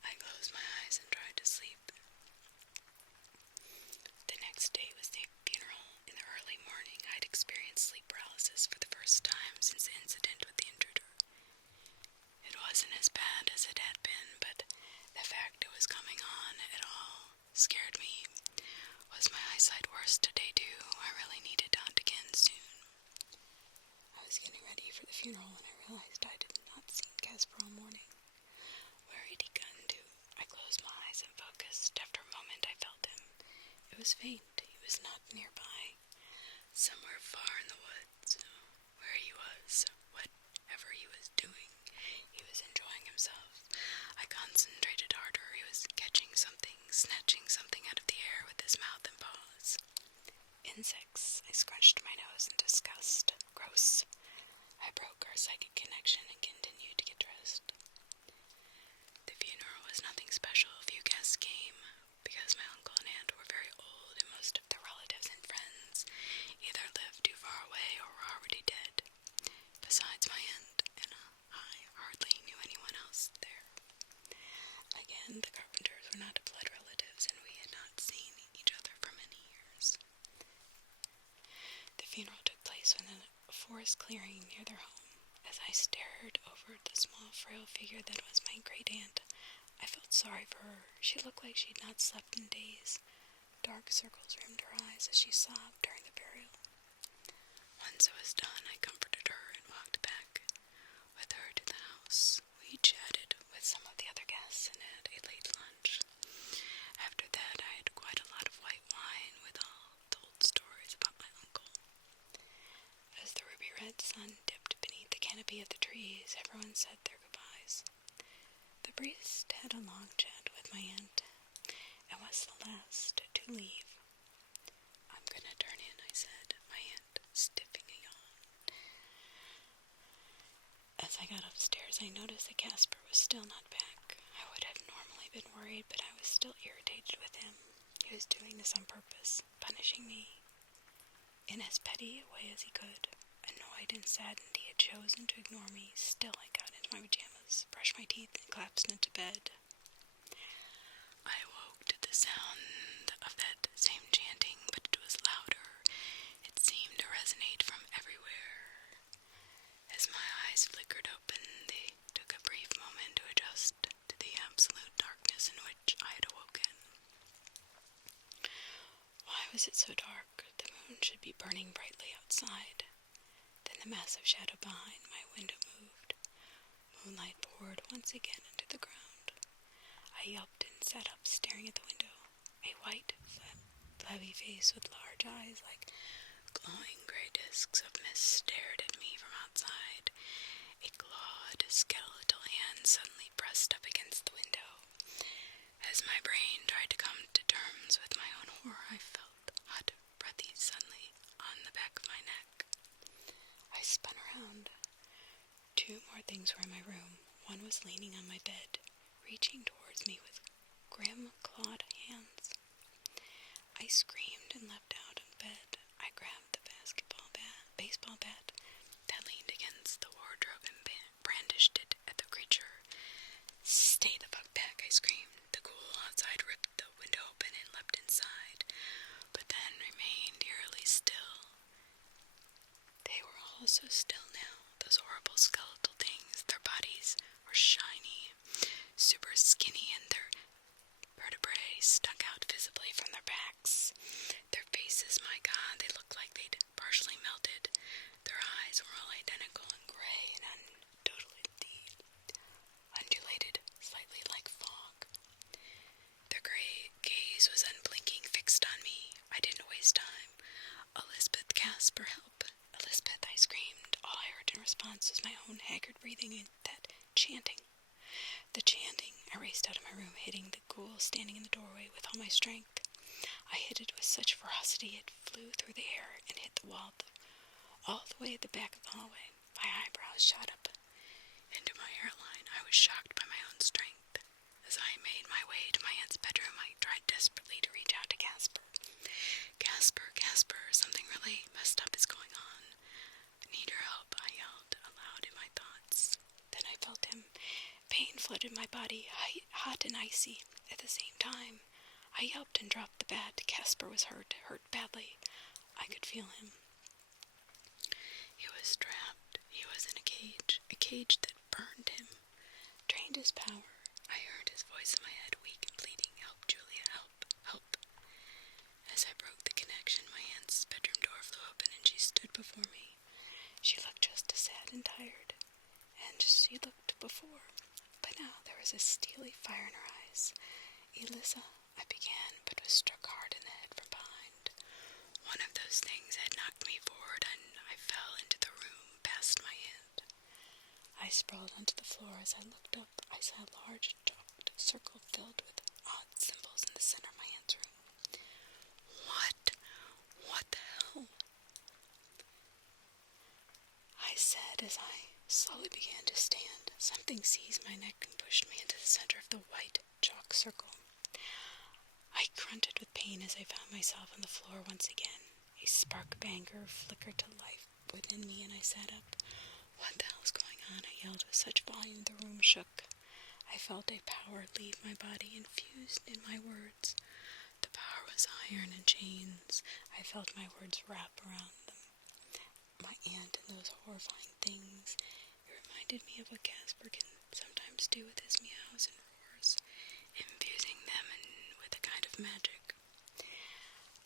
I closed my eyes and tried to sleep. The next day was the funeral. In the early morning, I'd experienced sleep paralysis for the first time since the incident with the intruder. It wasn't as bad as it had been, but the fact it was coming on at all scared me. Was my eyesight worse today too? I really needed to hunt again soon. I was getting ready for the funeral when I realized I did not see Casper all morning. Where had he gone to? I closed my eyes and focused. After a moment I felt him. It was faint. He was not nearby. Somewhere far in the woods. Where he was, whatever he was doing, he was enjoying himself. I concentrated harder. He was catching something, snatching something out of the air with his mouth and paws. Insects. I scrunched my nose in disgust. Gross. I broke our psychic connection and continued to get dressed. The funeral was nothing special. Few guests came, because my uncle and aunt were very old, and most of their relatives and friends either lived too far away or were already dead. Besides my aunt and I hardly knew anyone else there. Again, the Carpenters were not blood relatives, and we had not seen each other for many years. The funeral took place in a forest clearing near their home. As I stared over the small, frail figure that was my great-aunt, I felt sorry for her. She looked like she had not slept in days. Dark circles rimmed her eyes as she sobbed during the burial. Once it was done, I comforted her and walked back with her to the house. We chatted with some of the other guests and had a late lunch. After that, I had quite a lot of white wine with all told stories about my uncle. As the ruby-red sun dipped beneath the canopy of the trees, everyone said their goodbyes. The priest had a long chat with my aunt, and was the last to leave. "I'm gonna turn in," I said, my aunt stiffing a yawn. As I got upstairs, I noticed that Casper was still not back. I would have normally been worried, but I was still irritated with him. He was doing this on purpose, punishing me in as petty a way as he could. Annoyed and saddened he had chosen to ignore me. Still, I got into my pajamas, brushed my teeth, and collapsed into bed. I awoke to the sound of that same chanting, but it was louder. It seemed to resonate from everywhere. As my eyes flickered open, they took a brief moment to adjust to the absolute darkness in which I had awoken. Why was it so dark? The moon should be burning brightly outside. Then the massive shadow behind my window moved. Moonlight poured once again into the ground. I yelped and sat up, staring at the window. A white, flabby face with large eyes like glowing gray discs of mist stared at me from outside. A clawed, skeletal hand suddenly pressed up against the window. As my brain tried to come to terms with my own horror, I felt hot breathies suddenly on the back of my neck. I spun around. Two more things were in my room. One was leaning on my bed, reaching towards me with grim, clawed hands. I screamed and leapt out of bed. I grabbed the baseball bat that leaned against the wardrobe and brandished it at the creature. "Stay the fuck back," I screamed. The ghoul outside ripped the window open and leapt inside, but then remained eerily still. They were all so still now, those horrible skeletal things. Their bodies were shiny, super skinny, and their vertebrae stuck out visibly from their backs. Their faces, my God, they looked like they'd partially melted. Their eyes were all identical and gray and undulated slightly like fog. Their gray gaze was unblinking, fixed on me. I didn't waste time. "Elizabeth, Casper, help! Elizabeth," I screamed. All I heard in response was my own haggard breathing and that chanting. The chanting. I raced out of my room, hitting the ghoul standing in the doorway with all my strength. I hit it with such ferocity it flew through the air and hit the wall all the way at the back of the hallway. My eyebrows shot up into my hairline. I was shocked by my own strength. As I made my way to my aunt's bedroom, I tried desperately to reach out to Casper. "Casper, Casper, something really messed up is going on. I need your help," I yelled aloud in my thoughts. Then I felt him. Pain flooded my body, hot and icy at the same time. I yelped and dropped the bat. Casper was hurt badly. I could feel him. He was trapped. He was in a cage that burned him. gained his power. I heard his voice in my head, weak and pleading, "Help, Julia, help, help." As I broke the connection, my aunt's bedroom door flew open and she stood before me. She looked just as sad and tired, and she looked before, but now there was a steely fire in her eyes. "Elisa," I began, but was struck hard in the head from behind. One of those things had knocked me forward, and I fell into the room past my aunt. I sprawled onto the floor. As I looked up, I saw a large chalked circle filled with odd symbols in the center of my aunt's room. What the hell? I said as I slowly began to stand. Something seized my neck and pushed me into the center of the white chalk circle. I grunted with pain as I found myself on the floor once again. A spark of anger flickered to life within me, and I sat up. "What the hell's going on?" I yelled with such volume the room shook. I felt a power leave my body, infused in my words. The power was iron and chains. I felt my words wrap around them. My aunt and those horrifying things. It reminded me of what Casper can sometimes do with his meows and roars, infusing them with a kind of magic.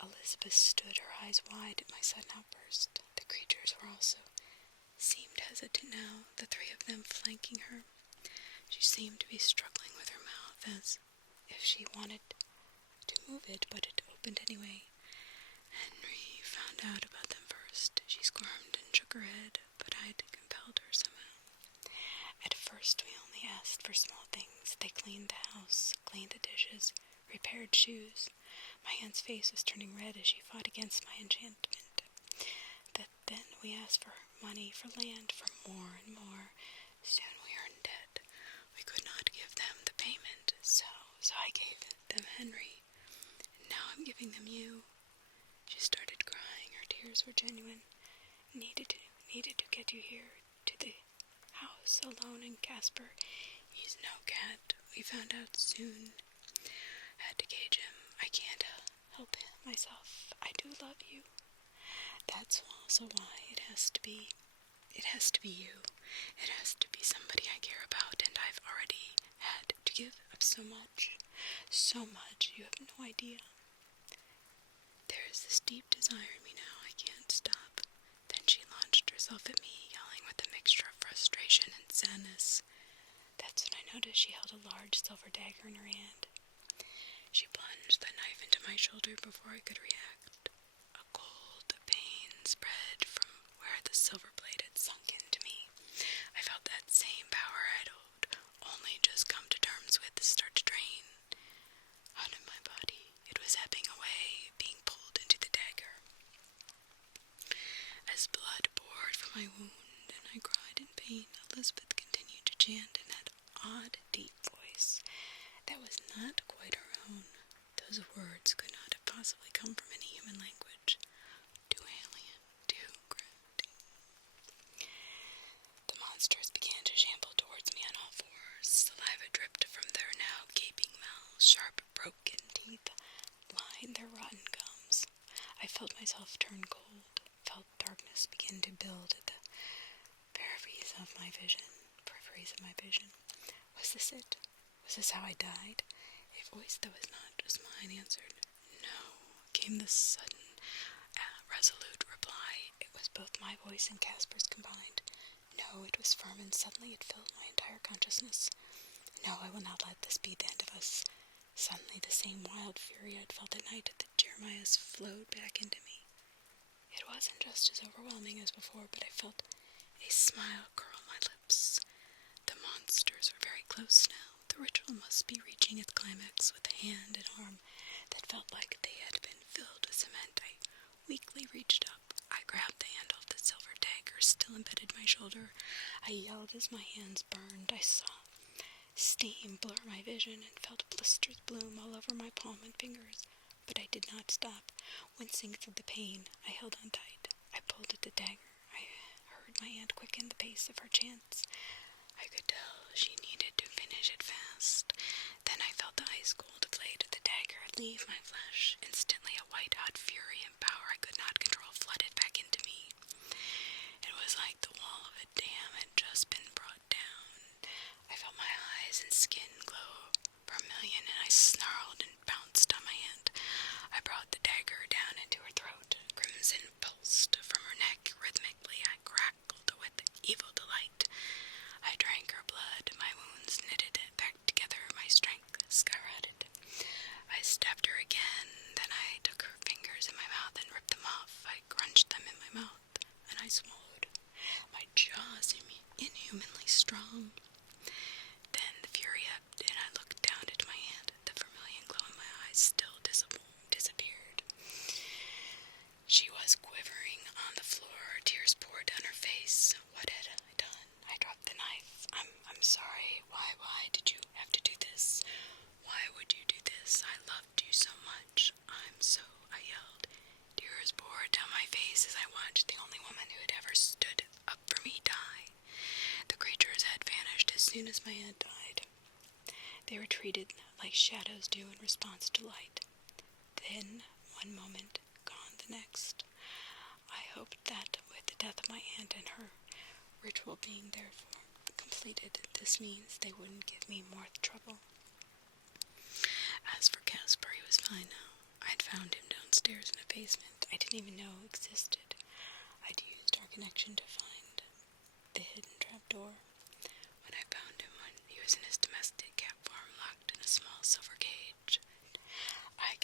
Elizabeth stood, her eyes wide at my sudden outburst. The creatures were also seemed hesitant now, the three of them flanking her. She seemed to be struggling with her mouth as if she wanted to move it, but it opened anyway. Henry found out about them first. She squirmed and shook her head, but I had compelled her somehow. At first we only asked for small things. They cleaned the house, cleaned the dishes, repaired shoes. My aunt's face was turning red as she fought against my enchantment. Then we asked for money, for land, for more and more. Soon we were in debt. We could not give them the payment, so I gave them Henry. And now I'm giving them you. She started crying. Her tears were genuine. Needed to get you here to the house alone, and Casper, he's no cat. We found out soon. Had to cage him. I can't help myself. I do love you. That's also why it has to be you. It has to be somebody I care about, and I've already had to give up so much. So much, you have no idea. There is this deep desire in me now. I can't stop. Then she launched herself at me, yelling with a mixture of frustration and sadness. That's when I noticed she held a large silver dagger in her hand. She plunged the knife into my shoulder before I could react. A cold pain spread from where the silver blade had sunk into me. I felt that same power I'd only just come to terms with start to drain out of my body. It was ebbing away, being pulled into the dagger. As blood poured from my wound and I cried in pain, Elizabeth continued to chant in that odd, deep voice that was not quite her own. Those words could not have possibly come from any human language. Too alien, too grounding. The monsters began to shamble towards me on all fours. Saliva dripped from their now gaping mouths. Sharp, broken teeth lined their rotten gums. I felt myself turn cold. Felt darkness begin to build at the peripheries of my vision. Was this it? Was this how I died? A voice that was not just mine answered. No, came the sudden, resolute reply. It was both my voice and Casper's combined. No, it was firm, and suddenly it filled my entire consciousness. No, I will not let this be the end of us. Suddenly the same wild fury I'd felt at night at the Jeremiah's flowed back into me. It wasn't just as overwhelming as before, but I felt a smile curl my lips. The monsters were very close now. The ritual must be reaching its climax with a hand and arm that felt like they had been filled with cement. I weakly reached up. I grabbed the handle of the silver dagger still embedded in my shoulder. I yelled as my hands burned. I saw steam blur my vision and felt blisters bloom all over my palm and fingers. But I did not stop. Wincing through the pain, I held on tight. I pulled at the dagger. I heard my aunt quicken the pace of her chants. I could tell she needed to finish it fast. Then I felt the ice-cold blade of the dagger leave my flesh. Instantly, a white-hot fury and power I could not control flooded back into me. It was like the wall of a dam had just been brought down. I felt my eyes glow vermilion, and I snarled and pounced on my aunt. I brought the dagger down into her throat. Crimson pulsed from her neck rhythmically. I crackled with evil delight. I drank her blood. My wounds knitted back together. My strength skyrocketed. I stabbed her again. Then I took her fingers in my mouth and ripped them off. I crunched them in my mouth, and I swallowed. My jaws inhumanly strong. Then the fury ebbed, and I looked down at my hand. The vermilion glow in my eyes still disappeared. She was quivering on the floor. Tears poured down her face. What had I done? I dropped the knife. I'm sorry. Why did you have to do this? Why would you do this? I loved you so much. I yelled. Tears poured down my face as I watched the only woman who had ever stood up for me die. The creatures had vanished as soon as my aunt died. They retreated like shadows do in response to light. Then, one moment, gone the next. I hoped that, with the death of my aunt and her ritual being therefore completed, this means they wouldn't give me more trouble. As for Casper, he was fine now. I'd found him downstairs in a basement I didn't even know existed. I'd used our connection to find the hidden trapdoor. When I found him, he was in his domestic cat form, locked in a small silver cage. I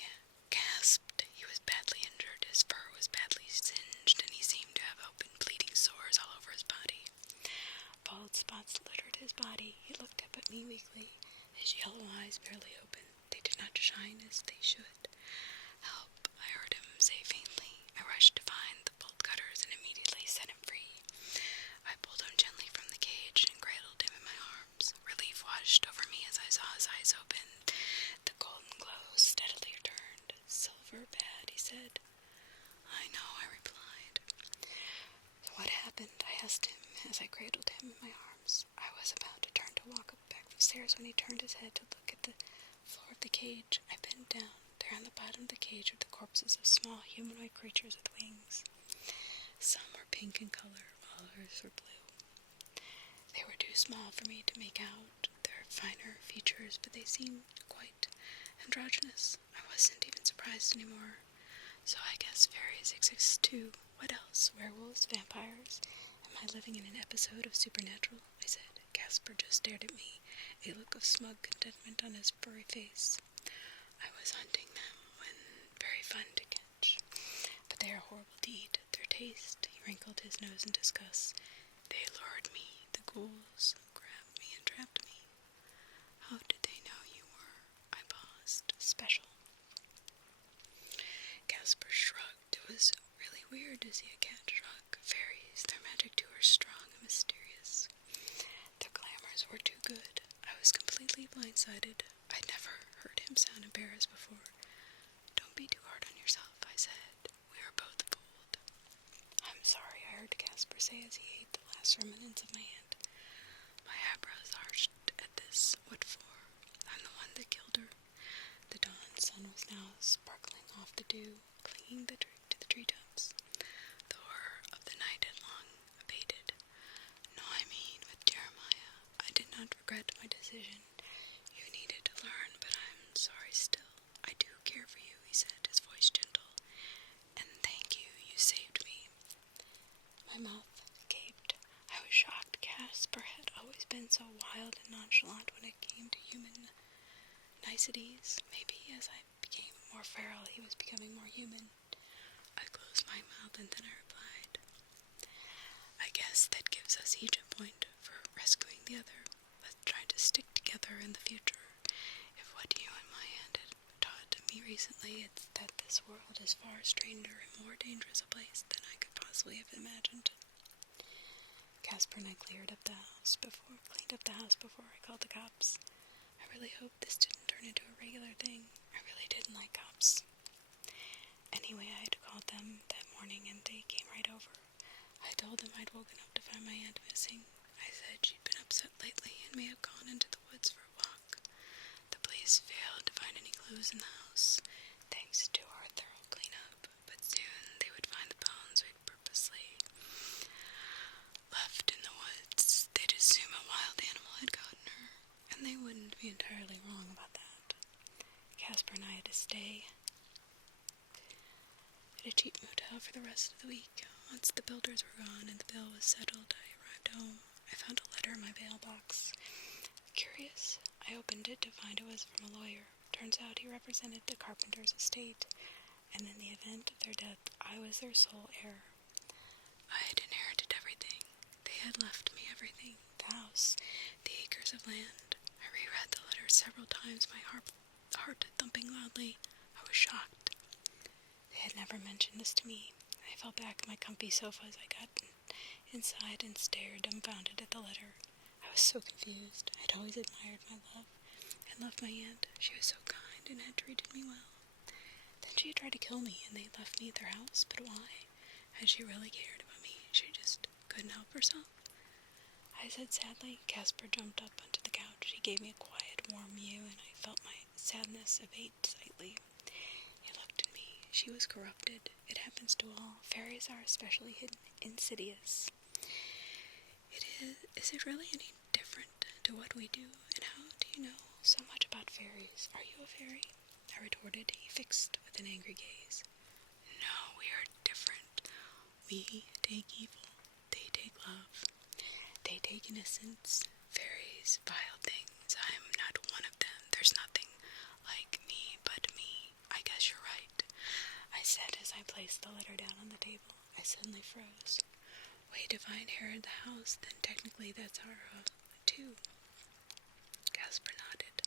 gasped. He was badly injured. His fur was badly singed, and he seemed to have open, bleeding sores all over his body. Bald spots littered his body. He looked up at me weakly, his yellow eyes barely open. They did not shine as they should. Help, I heard him say faintly. I rushed to find the bolt cutters and immediately set him free. I pulled him gently from the cage and cradled him in my arms. Relief washed over me as I saw his eyes open. The golden glow steadily returned. Silver bad, he said. I know, I replied. So what happened? I asked him as I cradled him in my arms. I was about to turn to walk up back the stairs when he turned his head to look at the floor of the cage. I bent down. There on the bottom of the cage were the corpses of small humanoid creatures with wings. Some were pink in color, while others were blue. They were too small for me to make out their finer features, but they seemed quite androgynous. I wasn't even surprised anymore. So I guess fairies exist too. What else? Werewolves? Vampires? Am I living in an episode of Supernatural? I said. Casper just stared at me, a look of smug contentment on his furry face. I was hunting them when very fun to catch. But they are horrible to eat. Their taste, he wrinkled his nose in disgust. They lured me. The ghouls grabbed me and trapped me. How did they know you were? I paused. Special. Casper shrugged. It was really weird to see a cat shrug. Fairies, their magic too are strong and mysterious. Their glamours were too good. I was completely blindsided. I'd never heard him sound embarrassed before. Don't be too hard on yourself, I said. We were both fooled. I'm sorry, I heard Casper say as he ate the last remnants of my hand. My eyebrows arched at this. What for? I'm the one that killed her. The dawn sun was now sparkling off the dew, clinging to the treetops. The horror of the night had long abated. No, I mean, with Jeremiah, I did not regret my decision. You needed to learn, but I'm sorry still. I do care for you, he said, his voice gentle. And thank you, you saved me. My mouth gaped. I was shocked. Casper had always been so wild and nonchalant when it came to human niceties. Maybe as I became more feral, he was becoming more human. I closed my mouth and then I replied, I guess that gives us each a point for rescuing the other. Let's try to stick together in the future. If what you and my aunt had taught me recently, it's that this world is far stranger and more dangerous a place than I could possibly have imagined. Casper and I cleaned up the house before I called the cops. I really hope this didn't turn into a regular thing. I really didn't like cops. Anyway, I had called them that morning and they came right over. I told them I'd woken up to find my aunt missing. I said she'd been upset lately and may have gone into the woods for a walk. The police failed to find any clues in the house, thanks to our thorough cleanup, but soon they would find the bones we'd purposely left in the woods. They'd assume a wild animal had gotten her, and they wouldn't be entirely entirely wrong about that. Casper and I had to stay at a cheap motel for the rest of the week. Once the builders were gone and the bill was settled, I arrived home. I found a letter in my mailbox. Curious, I opened it to find it was from a lawyer. Turns out he represented the carpenter's estate, and in the event of their death, I was their sole heir. I had inherited everything. They had left me everything. The house, the acres of land. I reread the letter several times, my heart thumping loudly. I was shocked. They had never mentioned this to me. I fell back in my comfy sofa as I got inside and stared dumbfounded at the letter. I was so confused. I had always admired my love and loved my aunt. She was so kind and had treated me well. Then she had tried to kill me and they left me at their house, but why? Had she really cared about me? She just couldn't help herself. I said sadly. Casper jumped up onto the couch. He gave me a quiet, warm mew, and I felt my sadness abate slightly. He looked at me. She was corrupted. It happens to all. Fairies are especially insidious. Is it really any different to what we do? And how do you know so much about fairies? Are you a fairy? I retorted. He fixed with an angry gaze. No, we are different. We take evil. They take love. They take innocence. Fairies, vile things. I'm not one of them. There's nothing like me but me. I guess you're right, I said as I placed the letter down on the table. I suddenly froze. Wait, if I inherit the house, then technically that's our, too. Casper nodded.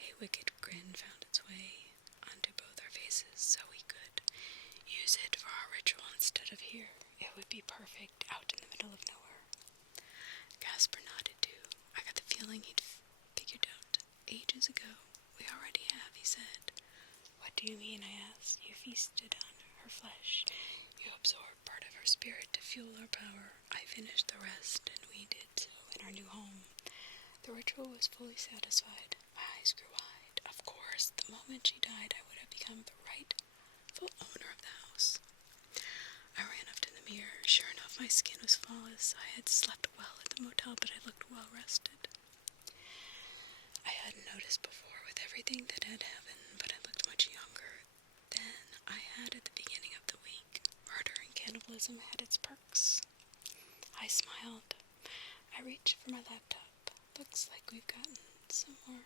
A wicked grin found its way onto both our faces, so we could use it for our ritual instead of here. It would be perfect out in the middle of nowhere. Casper nodded too. I got the feeling he'd figured out ages ago. We already have, he said. What do you mean, I asked. You feasted on her flesh. You absorbed part of her spirit to fuel our power. I finished the rest, and we did so in our new home. The ritual was fully satisfied. My eyes grew wide. Of course, the moment she died, I would have become the rightful owner of the house. I ran up to the mirror. Sure enough, my skin was flawless. I had slept well at the motel, but I looked well rested. I hadn't noticed before with everything that had happened, but I looked much younger than I had at the beginning of the week. Murder and cannibalism had its perks. I smiled. I reached for my laptop. Looks like we've gotten some more